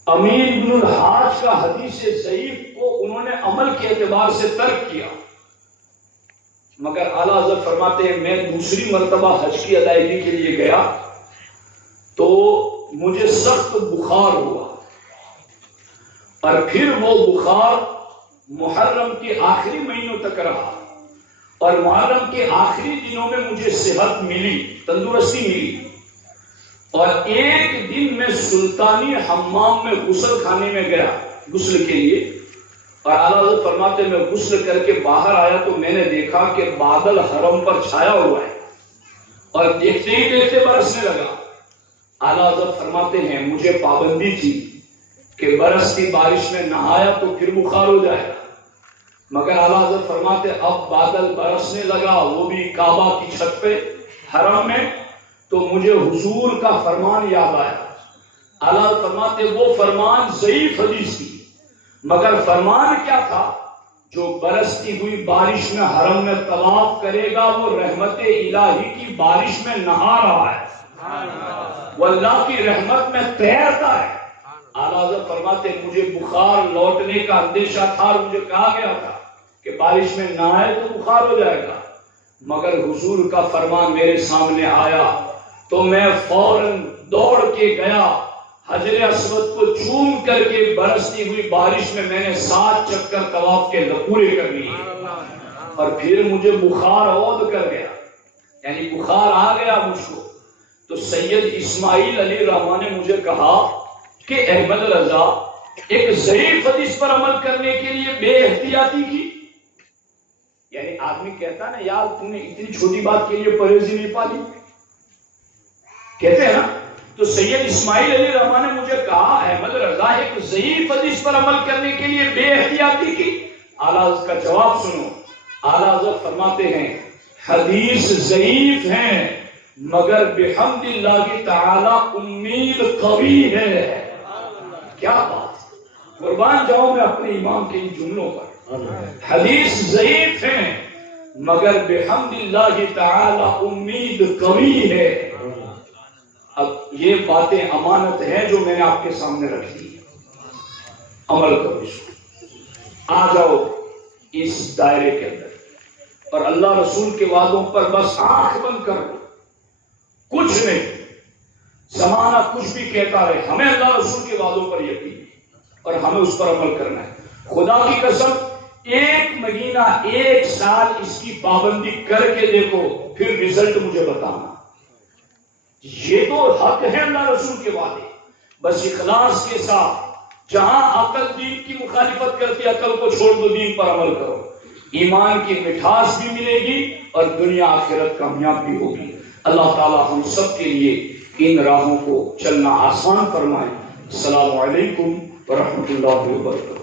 امیر ابن الحاج کا حدیث ضعیف کو انہوں نے عمل کے اعتبار سے ترک کیا، مگر اعلیٰ حضرت فرماتے ہیں میں دوسری مرتبہ حج کی ادائیگی کے لیے گیا تو مجھے سخت بخار ہوا، اور پھر وہ بخار محرم کے آخری مہینوں تک رہا، اور محرم کے آخری دنوں میں مجھے صحت ملی، تندرستی ملی، اور ایک دن میں سلطانی حمام میں غسل خانے میں گیا غسل کے لیے، اور اعلیٰ حضرت فرماتے میں غسل کر کے باہر آیا تو میں نے دیکھا کہ بادل حرم پر چھایا ہوا ہے، اور دیکھتے ہی دیکھتے برسنے لگا۔ اعلیٰ حضرت فرماتے ہیں مجھے پابندی تھی کہ برستی بارش میں نہایا تو پھر بخار ہو جائے گا، مگر اعلیٰ حضرت فرماتے اب بادل برسنے لگا وہ بھی کعبہ کی چھت پہ حرم میں، تو مجھے حضور کا فرمان یاد آیا۔ اعلیٰ حضرت فرماتے وہ فرمان ضعیف حدیث تھی، مگر فرمان کیا تھا؟ جو برستی ہوئی بارش میں حرم میں طواف کرے گا وہ رحمت الہی کی بارش میں نہا رہا ہے، وہ اللہ کی رحمت میں تیرتا ہے۔ اعلیٰ حضرت فرماتے مجھے بخار لوٹنے کا اندیشہ تھا اور مجھے کہا گیا تھا کہ بارش میں نہائے تو بخار ہو جائے گا، مگر حضور کا فرمان میرے سامنے آیا تو میں فوراً دوڑ کے گیا، حجر اسود کو چوم کر کے برستی ہوئی بارش میں میں نے 7 چکر طواف کے پورے کر لیے، اور پھر مجھے بخار عود کر گیا، یعنی بخار آ گیا مجھ کو۔ تو سید اسماعیل علی رحمہ نے مجھے کہا کہ احمد رضا ایک ضعیف حدیث پر عمل کرنے کے لیے بے احتیاطی کی، یعنی آدمی کہتا نا یار تم نے اتنی چھوٹی بات کے لیے پرہیزی نہیں پالی، کہتے ہیں نا۔ تو سید اسماعیل علی رحمہ نے مجھے کہا احمد رضا ایک ضعیف حدیث پر عمل کرنے کے لیے بے احتیاطی کی۔ اعلیٰ حضرت کا جواب سنو، اعلیٰ حضرت فرماتے ہیں حدیث ضعیف ہیں مگر بحمد اللہ تعالی امید قوی ہے۔ کیا بات، قربان جاؤں میں اپنے امام کے ان جملوں پر۔ حدیث ضعیف ہیں مگر بحمد اللہ تعالی امید قوی ہے۔ اب یہ باتیں امانت ہیں جو میں نے آپ کے سامنے رکھ دی، عمل کرو اس کو، آ جاؤ اس دائرے کے اندر، اور اللہ رسول کے وعدوں پر بس آنکھ بند کر دو، کچھ نہیں، زمانہ کچھ بھی کہتا رہے، ہمیں اللہ رسول کے وعدوں پر یقین ہے اور ہمیں اس پر عمل کرنا ہے۔ خدا کی قسم ایک مہینہ 1 سال اس کی پابندی کر کے دیکھو، پھر رزلٹ مجھے بتانا۔ یہ تو حق ہے اللہ رسول کے وعدے، بس اخلاص کے ساتھ۔ جہاں عقل دین کی مخالفت کرتی ہے، عقل کو چھوڑ دو، دین پر عمل کرو، ایمان کی مٹھاس بھی ملے گی اور دنیا آخرت کامیاب بھی ہوگی۔ اللہ تعالی ہم سب کے لیے ان راہوں کو چلنا آسان فرمائے۔ السلام علیکم ورحمۃ اللہ وبرکاتہ۔